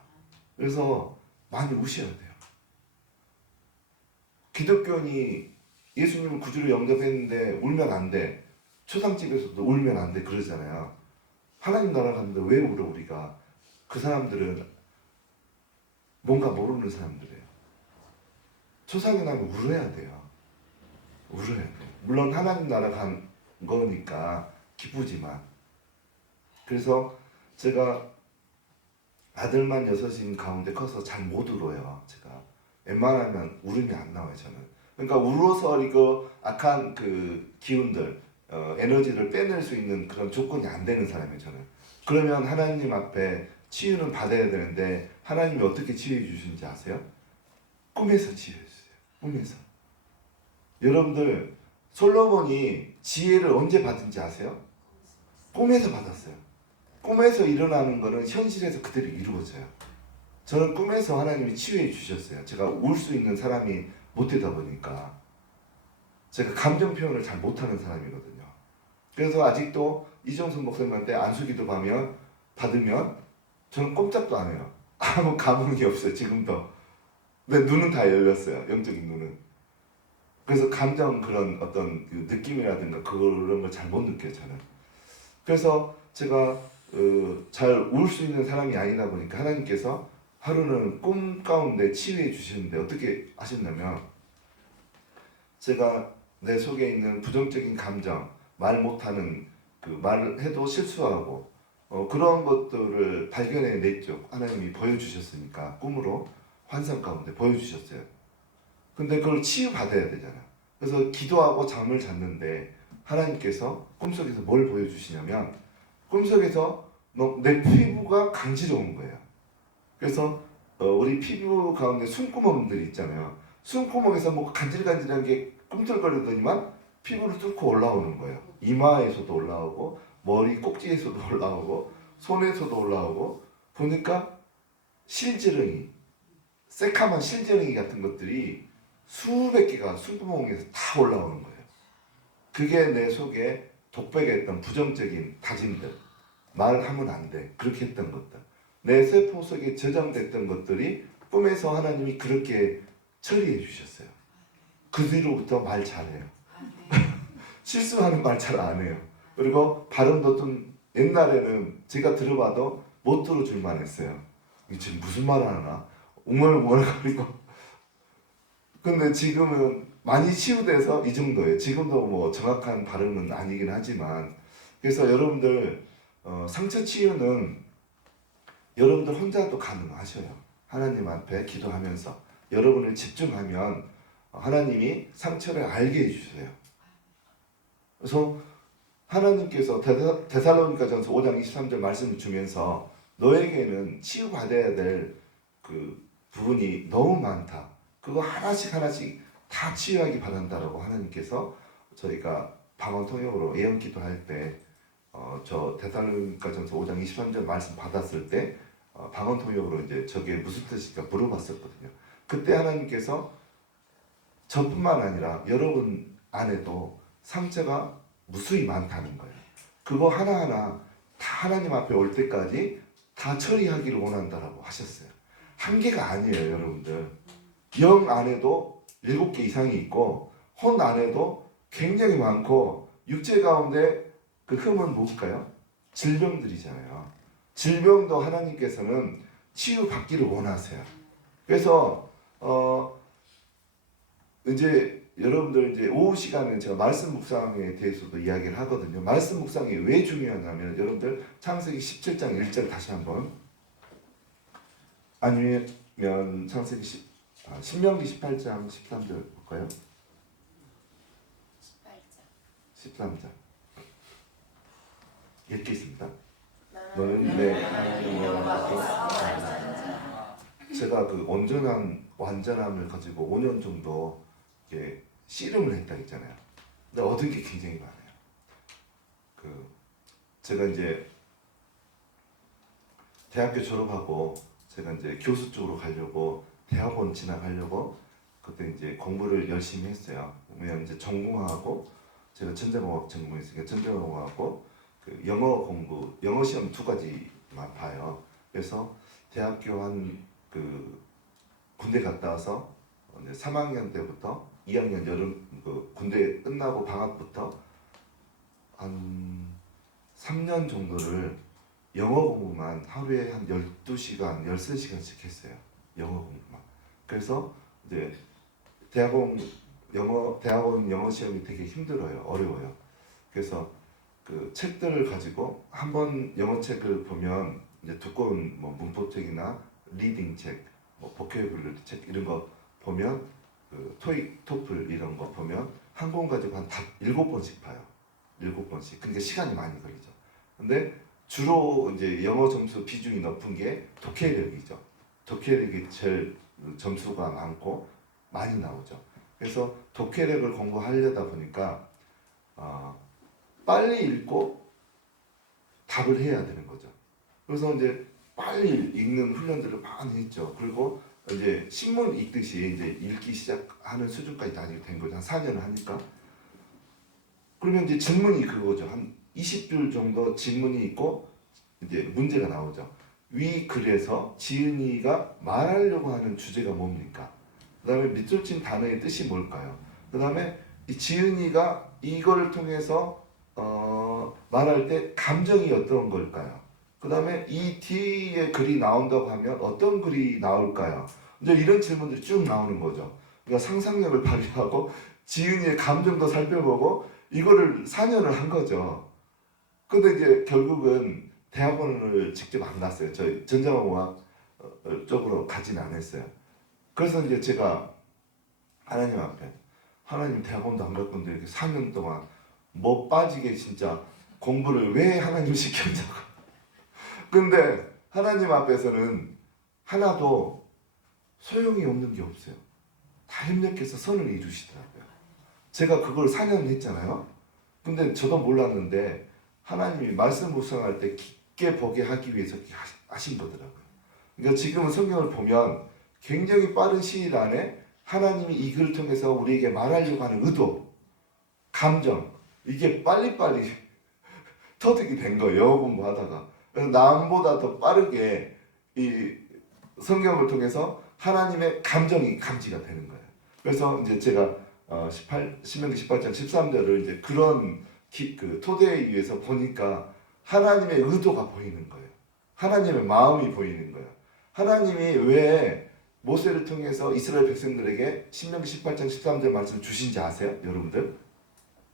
그래서 많이 우셔야 돼요. 기독교인이 예수님을 구주로 영접했는데 울면 안 돼. 초상집에서도 울면 안 돼. 그러잖아요. 하나님 나라 갔는데 왜 울어 우리가? 그 사람들은 뭔가 모르는 사람들이에요. 초상에 나면 울어야 돼요. 울어야 돼요. 물론 하나님 나라 간 거니까 기쁘지만. 그래서 제가 아들만 6인 가운데 커서 잘 못 울어요. 제가 웬만하면 울음이 안 나와요. 저는. 그러니까 울어서 이거 악한 기운들 에너지를 빼낼 수 있는 그런 조건이 안 되는 사람이에요. 저는. 그러면 하나님 앞에 치유는 받아야 되는데 하나님이 어떻게 치유해 주시는지 아세요? 꿈에서 치유해 주세요. 꿈에서. 여러분들 솔로몬이 지혜를 언제 받은지 아세요? 꿈에서 받았어요. 꿈에서 일어나는 거는 현실에서 그대로 이루어져요. 저는 꿈에서 하나님이 치유해 주셨어요. 제가 울 수 있는 사람이 못 되다 보니까 제가 감정 표현을 잘 못하는 사람이거든요. 그래서 아직도 이종선 목사님한테 안수기도 받으면 저는 꼼짝도 안 해요. 아무 감흥이 없어요. 지금도. 근데 눈은 다 열렸어요. 영적인 눈은. 그래서 감정 그런 어떤 느낌이라든가 그런 걸 잘 못 느껴요. 저는. 그래서 제가 잘 울 수 있는 사람이 아니다 보니까 하나님께서 하루는 꿈 가운데 치유해 주시는데 어떻게 하셨냐면 제가 내 속에 있는 부정적인 감정, 말 못하는 말을 해도 실수하고 그런 것들을 발견해 냈죠. 하나님이 보여주셨으니까 꿈으로 환상 가운데 보여주셨어요. 근데 그걸 치유받아야 되잖아. 그래서 기도하고 잠을 잤는데 하나님께서 꿈속에서 뭘 보여주시냐면 꿈속에서 내 피부가 간지러운 거예요. 그래서 우리 피부 가운데 숨구멍들이 있잖아요. 숨구멍에서 뭐 간질간질한 게 꿈틀거리더니만 피부를 뚫고 올라오는 거예요. 이마에서도 올라오고 머리 꼭지에서도 올라오고 손에서도 올라오고 보니까 실지렁이, 새카만 실지렁이 같은 것들이 수백 개가 숨구멍에서 다 올라오는 거예요. 그게 내 속에 독백했던 부정적인 다짐들, 말하면 안 돼. 그렇게 했던 것들. 내 세포 속에 저장됐던 것들이 꿈에서 하나님이 그렇게 처리해 주셨어요. 그 뒤로부터 말 잘해요. 실수하는 말 잘 안 해요. 그리고 발음도 좀 옛날에는 제가 들어봐도 못 들어줄만 했어요. 지금 무슨 말 하나? 웅얼웅얼거리고. 근데 지금은 많이 치유돼서 이 정도예요. 지금도 뭐 정확한 발음은 아니긴 하지만. 그래서 여러분들 상처 치유는 여러분들 혼자도 가능하셔요. 하나님 앞에 기도하면서 여러분을 집중하면 하나님이 상처를 알게 해주세요. 그래서 하나님께서 데살로니가전서 5장 23절 말씀을 주면서 너에게는 치유받아야 될 부분이 너무 많다. 그거 하나씩 다 치유하기 바란다라고 하나님께서 저희가 방언 통역으로 예언 기도할 때 저 데살로니가전서 5장 23절 말씀 받았을 때 방언 통역으로 이제 저게 무슨 뜻일까 물어봤었거든요. 그때 하나님께서 저뿐만 아니라 여러분 안에도 상처가 무수히 많다는 거예요. 그거 하나하나 다 하나님 앞에 올 때까지 다 처리하기를 원한다라고 하셨어요. 한 개가 아니에요, 여러분들. 영 안에도 7개 이상이 있고 혼 안에도 굉장히 많고 육체 가운데 그 흠은 뭘까요? 질병들이잖아요. 질병도 하나님께서는 치유받기를 원하세요. 그래서 이제 여러분들 이제 오후 시간에 제가 말씀 묵상에 대해서도 이야기를 하거든요. 말씀 묵상이 왜 중요하냐면 여러분들 창세기 17장 1절 다시 한번, 아니면 창세기 신명기 18장 13절 볼까요? 13장 읽겠습니다. 너는 내 하나님 여호와께. 제가 그 온전한 완전함을 가지고 5년 정도 이렇게 씨름을 했다 했잖아요. 근데 얻은 게 굉장히 많아요. 제가 이제 대학교 졸업하고 제가 이제 교수 쪽으로 가려고 대학원 진학하려고 그때 이제 공부를 열심히 했어요. 왜냐면 이제 전공하고 제가 전자공학 전공했으니까 전자공학하고 그 영어 공부, 영어 시험 2가지만 봐요. 그래서 대학교 군대 갔다 와서 3학년 때부터 2학년 여름 군대 끝나고 방학부터 한 3년 정도를 영어 공부만 하루에 한 12시간, 13시간씩 했어요. 영어 공부만. 그래서 이제 대학원 영어 시험이 되게 힘들어요. 어려워요. 그래서 그 책들을 가지고 한번 영어 책을 보면 이제 두꺼운 문법책이나 리딩 책, 보케이블러리 책 이런 거 보면 그 토익, 토플 이런 거 보면 한 권 가지고 한 7번씩 봐요. 7번씩. 그러니까 시간이 많이 걸리죠. 근데 주로 이제 영어 점수 비중이 높은 게 독해력이죠. 독해력이 제일 점수가 많고 많이 나오죠. 그래서 독해력을 공부하려다 보니까 빨리 읽고 답을 해야 되는 거죠. 그래서 이제 빨리 읽는 훈련들을 많이 했죠. 그리고 이제 신문 읽듯이 이제 읽기 시작하는 수준까지 다니게 된 거죠. 한 4년을 하니까. 그러면 이제 질문이 그거죠. 한 20줄 정도 질문이 있고 이제 문제가 나오죠. 위 글에서 지은이가 말하려고 하는 주제가 뭡니까? 그 다음에 밑줄 친 단어의 뜻이 뭘까요? 그 다음에 이 지은이가 이걸 통해서 말할 때 감정이 어떤 걸까요? 그 다음에 이 뒤에 글이 나온다고 하면 어떤 글이 나올까요? 이제 이런 질문들이 쭉 나오는 거죠. 그러니까 상상력을 발휘하고 지은이의 감정도 살펴보고 이거를 4년을 한 거죠. 근데 이제 결국은 대학원을 직접 안 갔어요. 저희 전자공학 쪽으로 가진 않았어요. 그래서 이제 제가 하나님 앞에, 하나님 대학원도 안 갈 건데 이렇게 4년 동안 못 빠지게 진짜 공부를 왜 하나님 시켰냐고. 근데 하나님 앞에서는 하나도 소용이 없는 게 없어요. 다 협력해서 선을 이루시더라고요. 제가 그걸 4년 했잖아요. 근데 저도 몰랐는데 하나님이 말씀 묵상할 때 깊게 보게 하기 위해서 하신 거더라고요. 그러니까 지금은 성경을 보면 굉장히 빠른 시일 안에 하나님이 이 글을 통해서 우리에게 말하려고 하는 의도, 감정, 이게 빨리빨리 터득이 된 거예요. 영어 공부하다가. 그래서 남보다 더 빠르게 이 성경을 통해서 하나님의 감정이 감지가 되는 거예요. 그래서 이제 제가 신명기 18장 13절을 이제 그런 그 토대에 의해서 보니까 하나님의 의도가 보이는 거예요. 하나님의 마음이 보이는 거예요. 하나님이 왜 모세를 통해서 이스라엘 백성들에게 신명기 18장 13절 말씀을 주신지 아세요? 여러분들?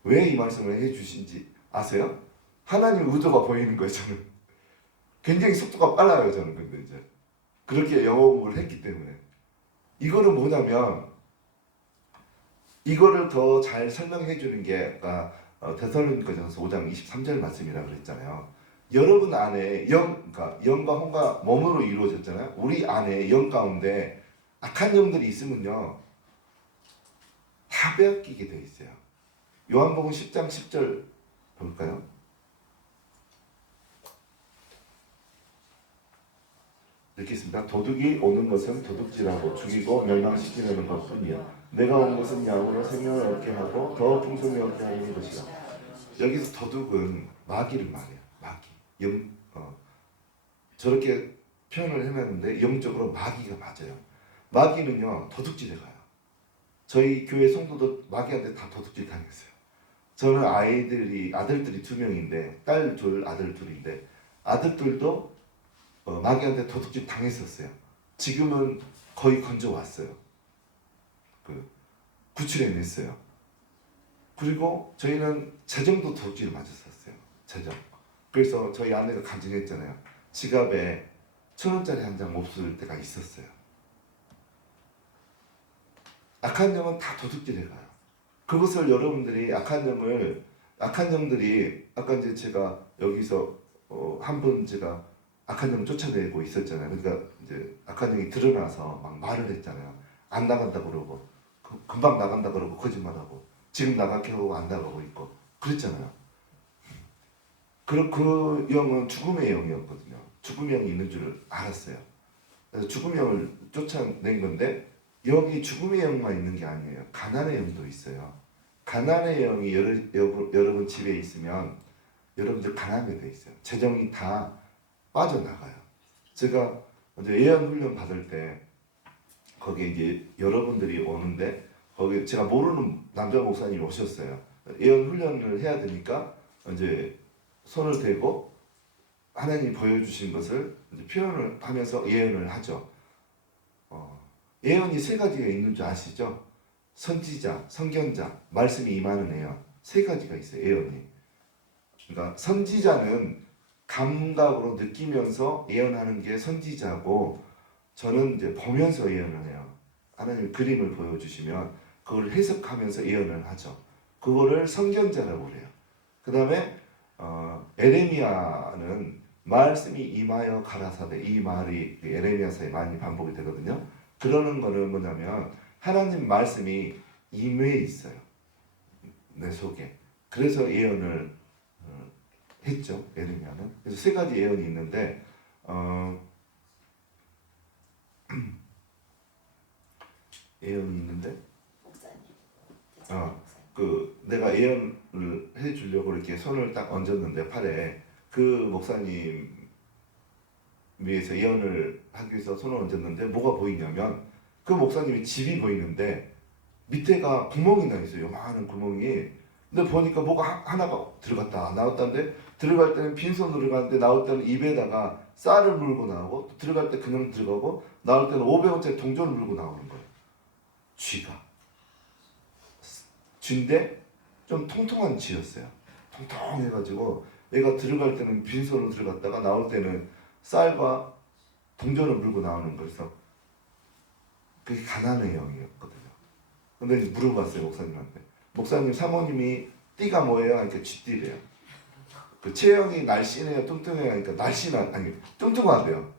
왜 이 말씀을 해주신지 아세요? 하나님의 의도가 보이는 거예요. 저는 굉장히 속도가 빨라요. 저는 근데 이제 그렇게 영어 공부를 했기 때문에 이거는 뭐냐면 이거를 더 잘 설명해 주는 게 아까 데살로니가전서 5장 23절 말씀이라고 그랬잖아요. 여러분 안에 그러니까 영과 혼과 몸으로 이루어졌잖아요. 우리 안에 영 가운데 악한 영들이 있으면요 다 빼앗기게 돼 있어요. 요한복음 10장 10절 볼까요? 읽겠습니다. 도둑이 오는 것은 도둑질하고 죽이고 멸망시키려는 것뿐이야. 내가 온 것은 양으로 생명을 얻게 하고 더 풍성히 얻게 하는 것이라. 여기서 도둑은 마귀를 말해요. 마귀. 저렇게 표현을 해놨는데 영적으로 마귀가 맞아요. 마귀는요 도둑질에 가요. 저희 교회 성도도 마귀한테 다 도둑질 당했어요. 저는 아들들이 2명인데 딸 2, 아들 2인데 아들들도 마귀한테 도둑질 당했었어요. 지금은 거의 건져왔어요. 구출해냈어요. 그리고 저희는 재정도 도둑질 맞았었어요. 재정. 그래서 저희 아내가 간증했잖아요. 지갑에 1,000원짜리 한 장 없을 때가 있었어요. 악한 영은 다 도둑질해 가요. 그것을 여러분들이 악한 영들이 아까 이제 제가 여기서 한 분 제가 악한 영 쫓아내고 있었잖아요. 그러니까 이제 악한 영이 드러나서 막 말을 했잖아요. 안 나간다 그러고 금방 나간다 그러고 거짓말하고 지금 나가게 하고 안 나가고 있고 그랬잖아요. 그 영은 죽음의 영이었거든요. 죽음의 영이 있는 줄을 알았어요. 그래서 죽음의 영을 쫓아낸 건데 여기 죽음의 영만 있는 게 아니에요. 가난의 영도 있어요. 가난의 영이 여러분 집에 있으면 여러분들 가난하게 돼 있어요. 재정이 다 빠져나가요. 제가 먼저 예언 훈련 받을 때 거기에 이제 여러분들이 오는데 거기 제가 모르는 남자 목사님이 오셨어요. 예언 훈련을 해야 되니까 이제 손을 대고 하나님이 보여주신 것을 이제 표현을 하면서 예언을 하죠. 예언이 3가지가 있는 줄 아시죠? 선지자, 선견자, 말씀이 임하는 예언 3가지가 있어요. 예언이. 그러니까 선지자는 감각으로 느끼면서 예언하는 게 선지자고 저는 이제 보면서 예언을 해요. 하나님 그림을 보여주시면 그걸 해석하면서 예언을 하죠. 그거를 선견자라고 그래요. 그 다음에 에레미야는 말씀이 임하여 가라사대 이 말이 에레미야서에 많이 반복이 되거든요. 그러는 거는 뭐냐면 하나님 말씀이 임해 있어요. 내 속에. 그래서 예언을 했죠. 에레미야는. 그래서 3가지 예언이 있는데 예언이 있는데 내가 예언을 해주려고 이렇게 손을 딱 얹었는데 팔에 그 목사님 위해서 예언을 하기 위해서 손을 얹었는데 뭐가 보이냐면 그 목사님이 집이 보이는데 밑에가 구멍이 나 있어요. 요만한 구멍이. 근데 보니까 뭐가 하나가 들어갔다 나왔다는데 들어갈 때는 빈손으로 들어가는데 나올 때는 입에다가 쌀을 물고 나오고 들어갈 때 그냥 들어가고 나올 때는 500원짜리 동전을 물고 나오는 거예요. 쥐인데 좀 통통한 쥐였어요. 통통해가지고 얘가 들어갈 때는 빈손으로 들어갔다가 나올 때는 쌀과 동전을 물고 나오는 거예요. 그래서 그게 가난의 영이었거든요. 근데 이제 물어봤어요 목사님한테. 목사님 사모님이 띠가 뭐예요? 하니까 쥐띠래요. 그 체형이 날씬해요, 뚱뚱해요? 하니까 뚱뚱하대요.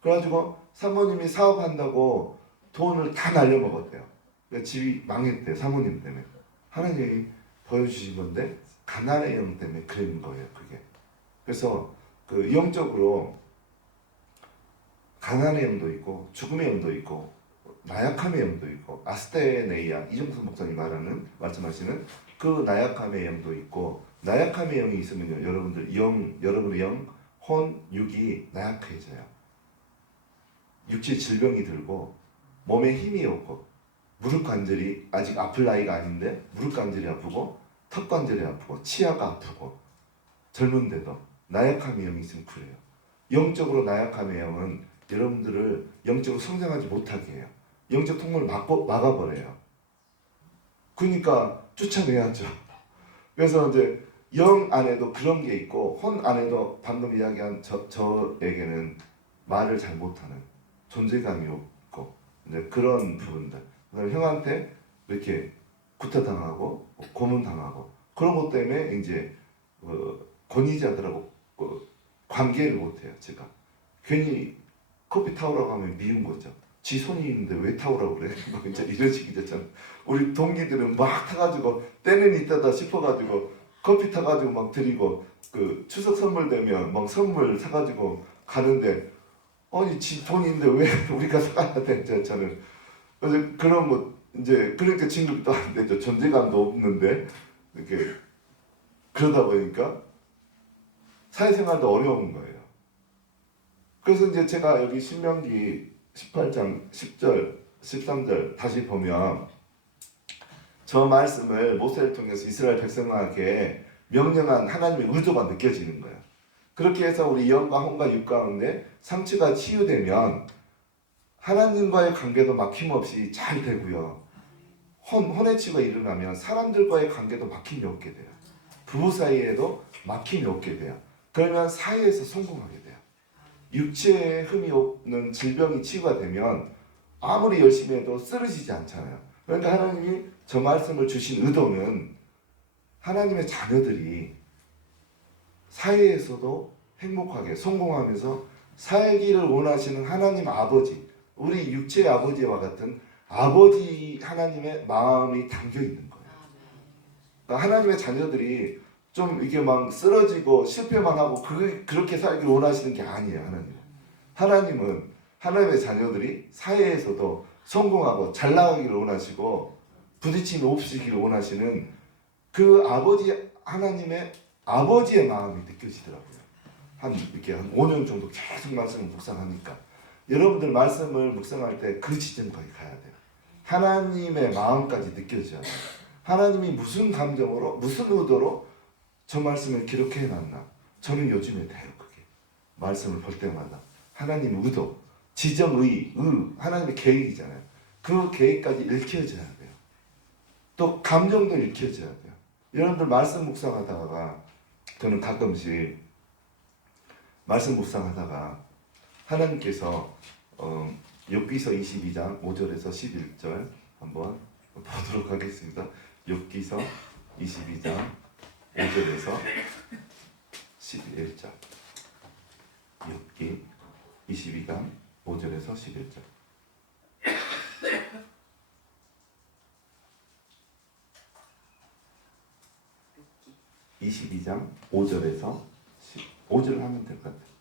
그래가지고 사모님이 사업한다고 돈을 다 날려먹었대요. 그러니까 집이 망했대요. 사모님 때문에. 하나님이 보여주신 건데 가난의 영 때문에 그런 거예요. 그게. 그래서 그 영적으로 가난의 영도 있고 죽음의 영도 있고 나약함의 영도 있고 아스테네이아 이정수 목사님 말씀하시는 그 나약함의 영도 있고 나약함의 영이 있으면요 여러분의 영, 혼, 육이 나약해져요. 육체 질병이 들고 몸에 힘이 없고 무릎 관절이 아직 아플 나이가 아닌데 무릎 관절이 아프고 턱 관절이 아프고 치아가 아프고 젊은데도 나약함의 영이 있으면 그래요. 영적으로 나약함의 영은 여러분들을 영적으로 성장하지 못하게 해요. 영적 통로를 막아버려요. 그러니까 쫓아내야죠. 그래서 이제 영 안에도 그런 게 있고 혼 안에도 방금 이야기한 저에게는 말을 잘 못하는 존재감이 없고 이제 그런 부분들. 그다음에 형한테 이렇게 구타당하고 고문당하고 그런 것 때문에 이제 권위자들하고 관계를 못해요. 제가 괜히 커피 타오라고 하면 미운 거죠. 지 손이 있는데 왜 타오라고 그래? 막 이제 이런 식이죠. 우리 동기들은 막 타가지고 때는 있다다 싶어가지고 커피 타가지고 막 드리고 그 추석 선물 되면 막 선물 사가지고 가는데 아니 지 돈이 있는데 왜 우리가 사가야 되죠? 저는 그래서 그런 거 이제 그러니까 진급도 안 되죠. 존재감도 없는데 이렇게 그러다 보니까 사회생활도 어려운 거예요. 그래서 이제 제가 여기 신명기 18장 10절, 13절 다시 보면 저 말씀을 모세를 통해서 이스라엘 백성에게 명령한 하나님의 의도가 느껴지는 거예요. 그렇게 해서 우리 영과 혼과 육 가운데 상처가 치유되면 하나님과의 관계도 막힘없이 잘 되고요. 혼의 치유가 일어나면 사람들과의 관계도 막힘이 없게 돼요. 부부 사이에도 막힘이 없게 돼요. 그러면 사회에서 성공하게 돼요. 육체에 흠이 없는 질병이 치유가 되면 아무리 열심히 해도 쓰러지지 않잖아요. 그러니까 하나님이 저 말씀을 주신 의도는 하나님의 자녀들이 사회에서도 행복하게 성공하면서 살기를 원하시는 하나님 아버지, 우리 육체의 아버지와 같은 아버지 하나님의 마음이 담겨 있는 거예요. 그러니까 하나님의 자녀들이 좀 이게 막 쓰러지고 실패만 하고 그렇게 살기를 원하시는 게 아니에요. 하나님은 하나님의 자녀들이 사회에서도 성공하고 잘 나가기를 원하시고 부딪힘이 없으시기를 원하시는 그 아버지 하나님의 아버지의 마음이 느껴지더라고요. 이렇게 한 5년 정도 계속 말씀을 묵상하니까 여러분들 말씀을 묵상할 때 그 지점까지 가야 돼요. 하나님의 마음까지 느껴져야 돼요. 하나님이 무슨 감정으로 무슨 의도로 저 말씀을 기록해 놨나. 저는 요즘에 돼요. 그게 말씀을 볼 때마다 하나님 의도, 지정의, 하나님의 계획이잖아요. 그 계획까지 읽혀져야 돼요. 또 감정도 읽혀져야 돼요. 여러분들 말씀 묵상하다가 저는 가끔씩 말씀 묵상하다가 하나님께서 욥기서 22장 5절에서 11절 한번 보도록 하겠습니다. 욥기서 22장 5절에서 11절. 욥기 22장 5절에서 11절. 욥기 22장 5절에서 5절 하면 될 것 같아요.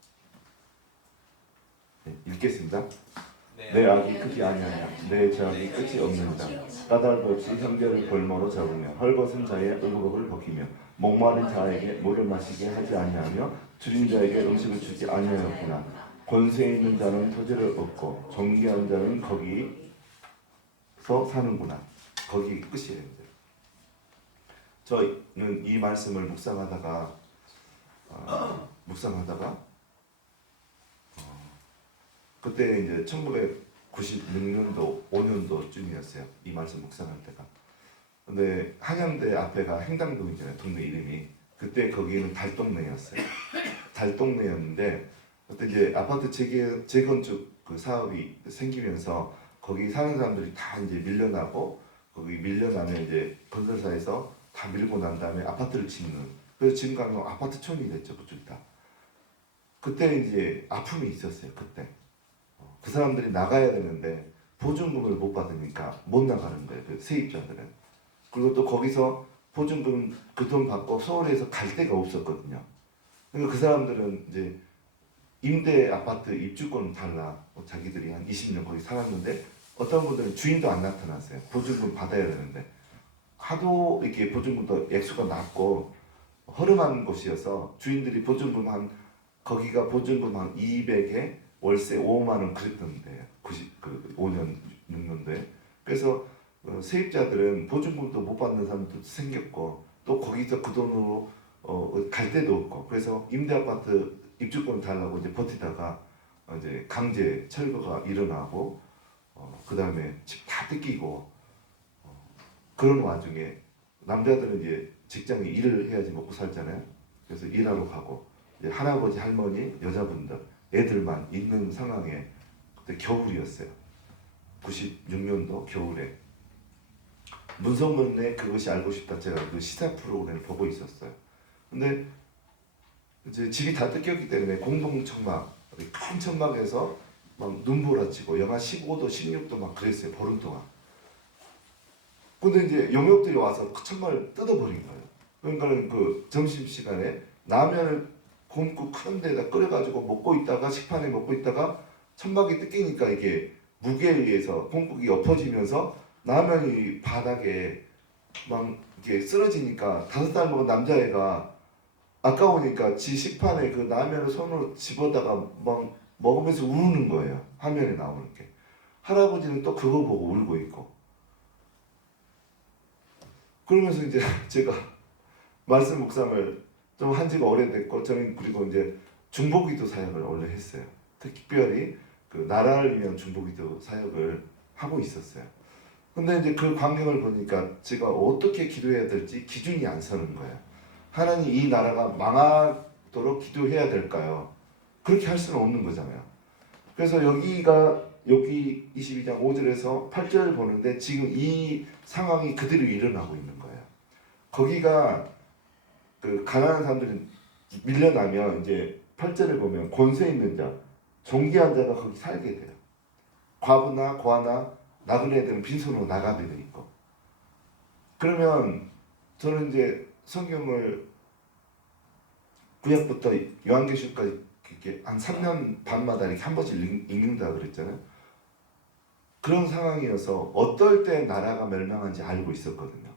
네, 읽겠습니다. 내 악이 끝이 아니하냐, 내 죄악이 끝이 없는다. 까닭 없이 형제를 골모로 잡으며 헐벗은 자의 의복을 벗기며 목마른 자에게 물을 마시게 하지 아니하며 줄인 자에게 음식을 주지 아니하였구나. 권세 있는 자는 토지를 얻고 정귀한 자는 거기서 사는구나. 거기 끝이에요. 저는 이 말씀을 묵상하다가 그때 이제 1996년도 5년도쯤이었어요. 이 말씀 묵상할 때가. 근데 한양대 앞에가 행당동이잖아요. 동네 이름이. 그때 거기는 달동네였어요. 달동네였는데 그때 이제 아파트 재건축 그 사업이 생기면서 거기 사는 사람들이 다 이제 밀려나고 거기 밀려나면 이제 건설사에서 다 밀고 난 다음에 아파트를 짓는. 그래서 지금 가면 아파트촌이 됐죠. 그쪽 다. 그때 이제 아픔이 있었어요. 그때. 그 사람들이 나가야 되는데 보증금을 못 받으니까 못 나가는 거예요. 그 세입자들은. 그리고 또 거기서 보증금 그 돈 받고 서울에서 갈 데가 없었거든요. 그러니까 그 사람들은 이제 임대 아파트 입주권은 달라. 자기들이 한 20년 거기 살았는데 어떤 분들은 주인도 안 나타났어요. 보증금 받아야 되는데 하도 이렇게 보증금도 액수가 낮고 허름한 곳이어서 주인들이 보증금 거기가 보증금 한 200에 월세 5만 원 그랬던데 5년 6년도에. 그래서 세입자들은 보증금도 못 받는 사람도 생겼고 또 거기서 그 돈으로 갈 데도 없고 그래서 임대 아파트 입주권 달라고 이제 버티다가 이제 강제 철거가 일어나고 그 다음에 집 다 뜯기고 그런 와중에 남자들은 이제 직장에 일을 해야지 먹고 살잖아요. 그래서 일하러 가고 이제 할아버지 할머니 여자분들 애들만 있는 상황에 그때 겨울이었어요. 96년도 겨울에 문성문의 그것이 알고 싶다 제가 그 시사 프로그램을 보고 있었어요. 근데 이제 집이 다 뜯겼기 때문에 공동 천막 큰 천막에서 막 눈보라치고 영하 15도 16도 막 그랬어요. 보름 동안. 근데 이제 용역들이 와서 그 천막을 뜯어버린 거예요. 그러니까 그 점심시간에 라면을 곰고 큰 데다 끓여가지고 먹고 있다가 식판에 먹고 있다가 천막이 뜯기니까 이게 무게에 의해서 콩국이 엎어지면서 라면이 바닥에 막 이렇게 쓰러지니까 5살 먹은 남자애가 아까우니까 지 식판에 그 라면을 손으로 집어다가 막 먹으면서 우는 거예요. 화면에 나오는 게. 할아버지는 또 그거 보고 울고 있고. 그러면서 이제 제가 말씀 묵상을 좀 한 지가 오래됐고, 저는 그리고 이제 중보기도 사역을 원래 했어요. 특별히 그 나라를 위한 중보기도 사역을 하고 있었어요. 근데 이제 그 광경을 보니까 제가 어떻게 기도해야 될지 기준이 안 서는 거예요. 하나님, 이 나라가 망하도록 기도해야 될까요? 그렇게 할 수는 없는 거잖아요. 그래서 여기 22장 5절에서 8절을 보는데 지금 이 상황이 그대로 일어나고 있는 거예요. 거기가 그 가난한 사람들이 밀려나면 이제 8절을 보면 권세 있는 자, 존귀한 자가 거기 살게 돼요. 과부나 고아나 나그네들은 빈손으로 나가게 돼 있고. 그러면 저는 이제 성경을 구약부터 요한계시록까지 이렇게 한 3년 반마다 이렇게 한 번씩 읽는다 그랬잖아요. 그런 상황이어서 어떨 때 나라가 멸망한지 알고 있었거든요.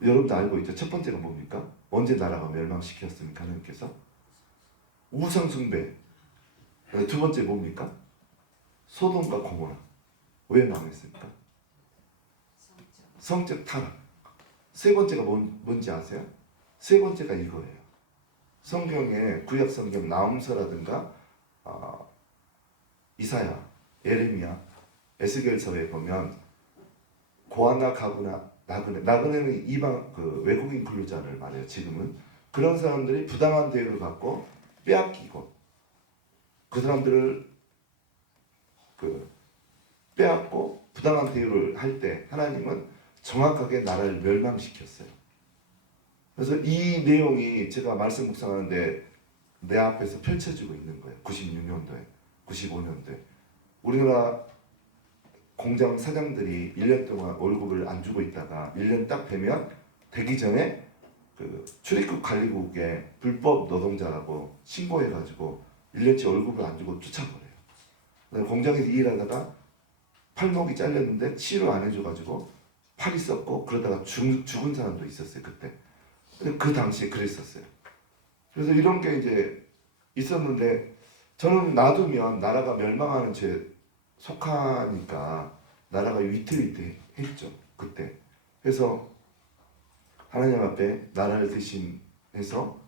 여러분도 알고 있죠? 첫 번째가 뭡니까? 언제 나라가 멸망시켰습니까? 하나님께서? 우상 숭배. 두 번째 뭡니까? 소돔과 고모라. 왜 망했습니까? 성적 타락. 세 번째가 뭔지 아세요? 세 번째가 이거예요. 성경에 구약 성경 나훔서라든가 이사야, 예레미야, 에스겔서에 보면 고아나 가구나 나그네는 이방 그 외국인 근로자를 말해요. 지금은 그런 사람들이 부당한 대우를 받고 빼앗기고 그 사람들을 빼앗고 부당한 대우를 할 때 하나님은 정확하게 나라를 멸망시켰어요. 그래서 이 내용이 제가 말씀 묵상하는데 내 앞에서 펼쳐지고 있는 거예요. 96년도에, 95년도에 우리나라 공장 사장들이 1년 동안 월급을 안 주고 있다가 1년 딱 되면 되기 전에 그 출입국 관리국에 불법 노동자라고 신고해가지고 1년치 월급을 안 주고 쫓아버려요. 공장에서 일하다가 팔목이 잘렸는데 치료 안 해줘가지고 팔이 썩고 그러다가 죽은 사람도 있었어요. 그때. 그 당시에 그랬었어요. 그래서 이런 게 이제 있었는데 저는 놔두면 나라가 멸망하는 죄 속하니까 나라가 위태위태했죠. 그때. 그래서 하나님 앞에 나라를 대신해서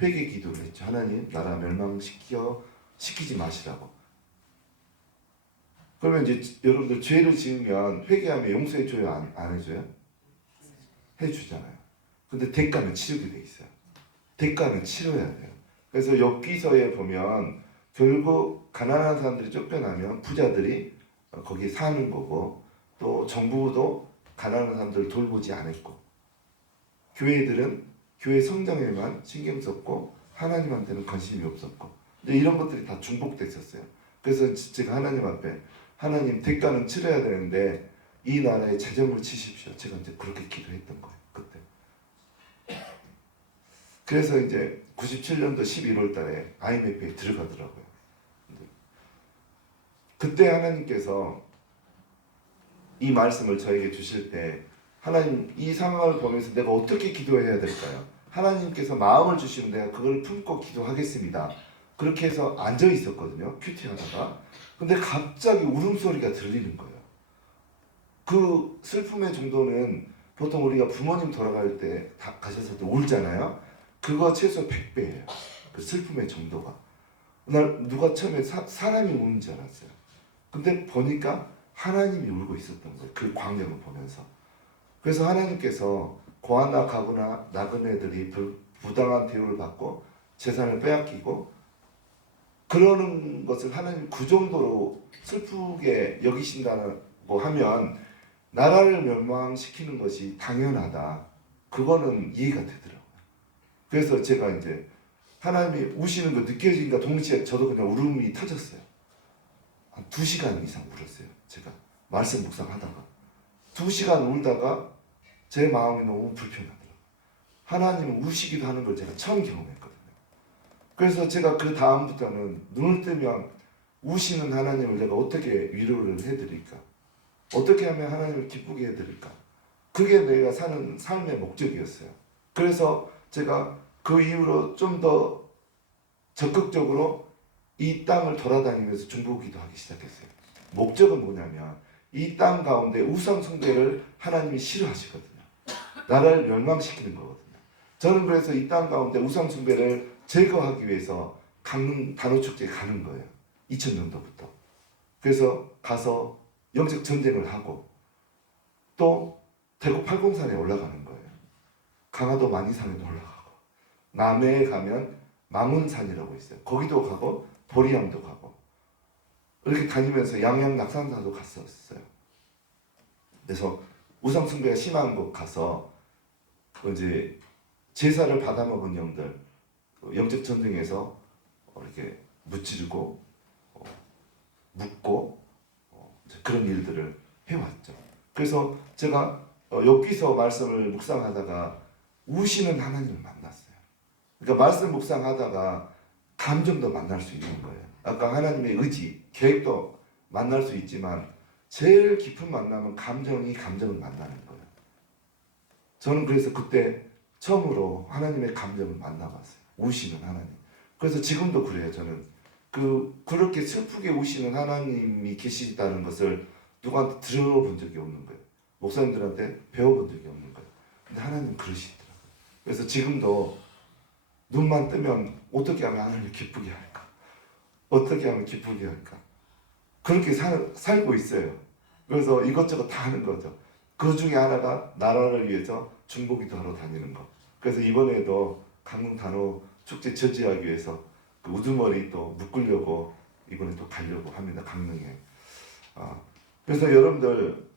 회개 기도를 했죠. 하나님, 나라 멸망시키지 마시라고. 그러면 이제 여러분들 죄를 지으면 회개하면 용서해줘요? 안 해줘요? 해주잖아요. 근데 대가는 치르게 돼 있어요. 대가는 치러야 돼요. 그래서 엽기서에 보면 결국 가난한 사람들이 쫓겨나면 부자들이 거기에 사는 거고 또 정부도 가난한 사람들을 돌보지 않았고 교회들은 교회 성장에만 신경 썼고 하나님한테는 관심이 없었고 이런 것들이 다 중복됐었어요. 그래서 제가 하나님 앞에 하나님 대가는 치러야 되는데 이 나라에 재정을 치십시오. 제가 이제 그렇게 기도했던 거예요. 그때. 그래서 이제 97년도 11월 달에 IMF에 들어가더라고요. 그때 하나님께서 이 말씀을 저에게 주실 때 하나님, 이 상황을 보면서 내가 어떻게 기도해야 될까요? 하나님께서 마음을 주시면 내가 그걸 품고 기도하겠습니다. 그렇게 해서 앉아 있었거든요. 큐티하다가. 근데 갑자기 울음소리가 들리는 거예요. 그 슬픔의 정도는 보통 우리가 부모님 돌아갈 때 가셨을 때 울잖아요. 그거 최소 100배예요. 그 슬픔의 정도가. 날 누가 처음에 사람이 우는 줄 알았어요. 근데 보니까 하나님이 울고 있었던 거예요. 그 광경을 보면서. 그래서 하나님께서 고아나 가구나 나그네들이 부당한 대우를 받고 재산을 빼앗기고 그러는 것을 하나님 그 정도로 슬프게 여기신다고 하면 나라를 멸망시키는 것이 당연하다. 그거는 이해가 되더라고요. 그래서 제가 이제 하나님이 우시는 거 느껴지니까 동시에 저도 그냥 울음이 터졌어요. 한 2시간 이상 울었어요. 제가 말씀 묵상하다가 2시간 울다가 제 마음이 너무 불편하더라고요. 하나님은 우시기도 하는 걸 제가 처음 경험했거든요. 그래서 제가 그 다음부터는 눈을 뜨면 우시는 하나님을 내가 어떻게 위로를 해드릴까? 어떻게 하면 하나님을 기쁘게 해드릴까? 그게 내가 사는 삶의 목적이었어요. 그래서 제가 그 이후로 좀 더 적극적으로 이 땅을 돌아다니면서 중보기도 하기 시작했어요. 목적은 뭐냐면 이 땅 가운데 우상 숭배를 하나님이 싫어하시거든요. 나라를 멸망시키는 거거든요. 저는 그래서 이 땅 가운데 우상 숭배를 제거하기 위해서 강릉 단오축제에 가는 거예요. 2000년도부터. 그래서 가서 영적 전쟁을 하고 또 대구 팔공산에 올라가는 거예요. 강화도 만이산에도 올라가고 남해에 가면 망운산이라고 있어요. 거기도 가고 보리양도 가고 이렇게 다니면서 양양 낙산사도 갔었어요. 그래서 우상 숭배가 심한 곳 가서 이제 제사를 받아먹은 영들 영적 전쟁에서 이렇게 무찌르고 묻고 그런 일들을 해왔죠. 그래서 제가 여기서 말씀을 묵상하다가 우시는 하나님을 만났어요. 그러니까 말씀 묵상하다가 감정도 만날 수 있는 거예요. 아까 하나님의 의지, 계획도 만날 수 있지만 제일 깊은 만남은 감정을 만나는 거예요. 저는 그래서 그때 처음으로 하나님의 감정을 만나봤어요. 우시는 하나님. 그래서 지금도 그래요. 저는 그렇게 슬프게 우시는 하나님이 계시다는 것을 누구한테 들어본 적이 없는 거예요. 목사님들한테 배워본 적이 없는 거예요. 근데 하나님 그러시더라고요. 그래서 지금도 눈만 뜨면 어떻게 하면 하나님을 기쁘게 할까? 어떻게 하면 기쁘게 할까? 그렇게 살고 있어요. 그래서 이것저것 다 하는 거죠. 그 중에 하나가 나라를 위해서 중보기도 하러 다니는 거. 그래서 이번에도 강릉 단오 축제 저지하기 위해서 그 우두머리 또 묶으려고 이번에 또 가려고 합니다. 강릉에. 그래서 여러분들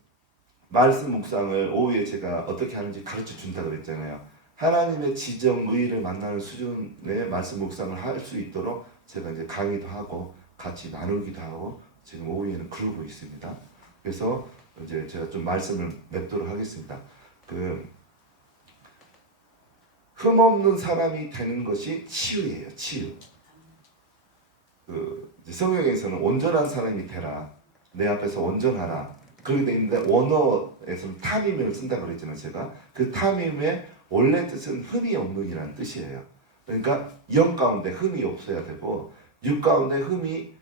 말씀 묵상을 오후에 제가 어떻게 하는지 가르쳐 준다 그랬잖아요. 하나님의 지정 의의를 만나는 수준의 말씀 묵상을 할 수 있도록 제가 이제 강의도 하고 같이 나누기도 하고 지금 오후에는 그러고 있습니다. 그래서 이제 제가 좀 말씀을 맺도록 하겠습니다. 흠없는 사람이 되는 것이 치유예요. 치유. 성경에서는 온전한 사람이 되라. 내 앞에서 온전하라. 그렇게 돼 있는데 원어에서는 탐임을 쓴다 그랬잖아요. 제가 그 탐임의 원래 뜻은 흠이 없는이라는 뜻이에요. 그러니까 영 가운데 흠이 없어야 되고 육 가운데 흠이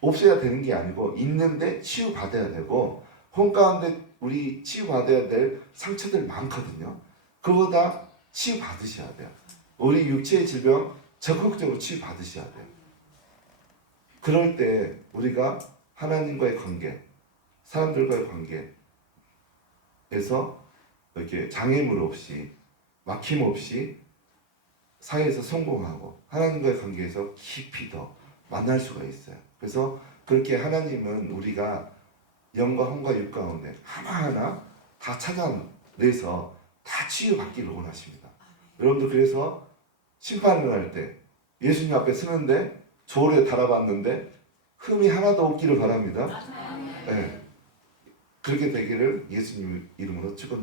없어야 되는 게 아니고 있는데 치유받아야 되고 혼 가운데 우리 치유받아야 될 상처들 많거든요. 그거 다 치유받으셔야 돼요. 우리 육체의 질병 적극적으로 치유받으셔야 돼요. 그럴 때 우리가 하나님과의 관계, 사람들과의 관계에서 이렇게 장애물 없이 막힘 없이 사회에서 성공하고 하나님과의 관계에서 깊이 더 만날 수가 있어요. 그래서 그렇게 하나님은 우리가 영과 혼과 육 가운데 하나하나 다 찾아내서 다 치유받기를 원하십니다. 여러분들 그래서 심판을 할 때 예수님 앞에 서는데 조울에 달아봤는데 흠이 하나도 없기를 바랍니다. 네. 그렇게 되기를 예수님 이름으로 축원드립니다.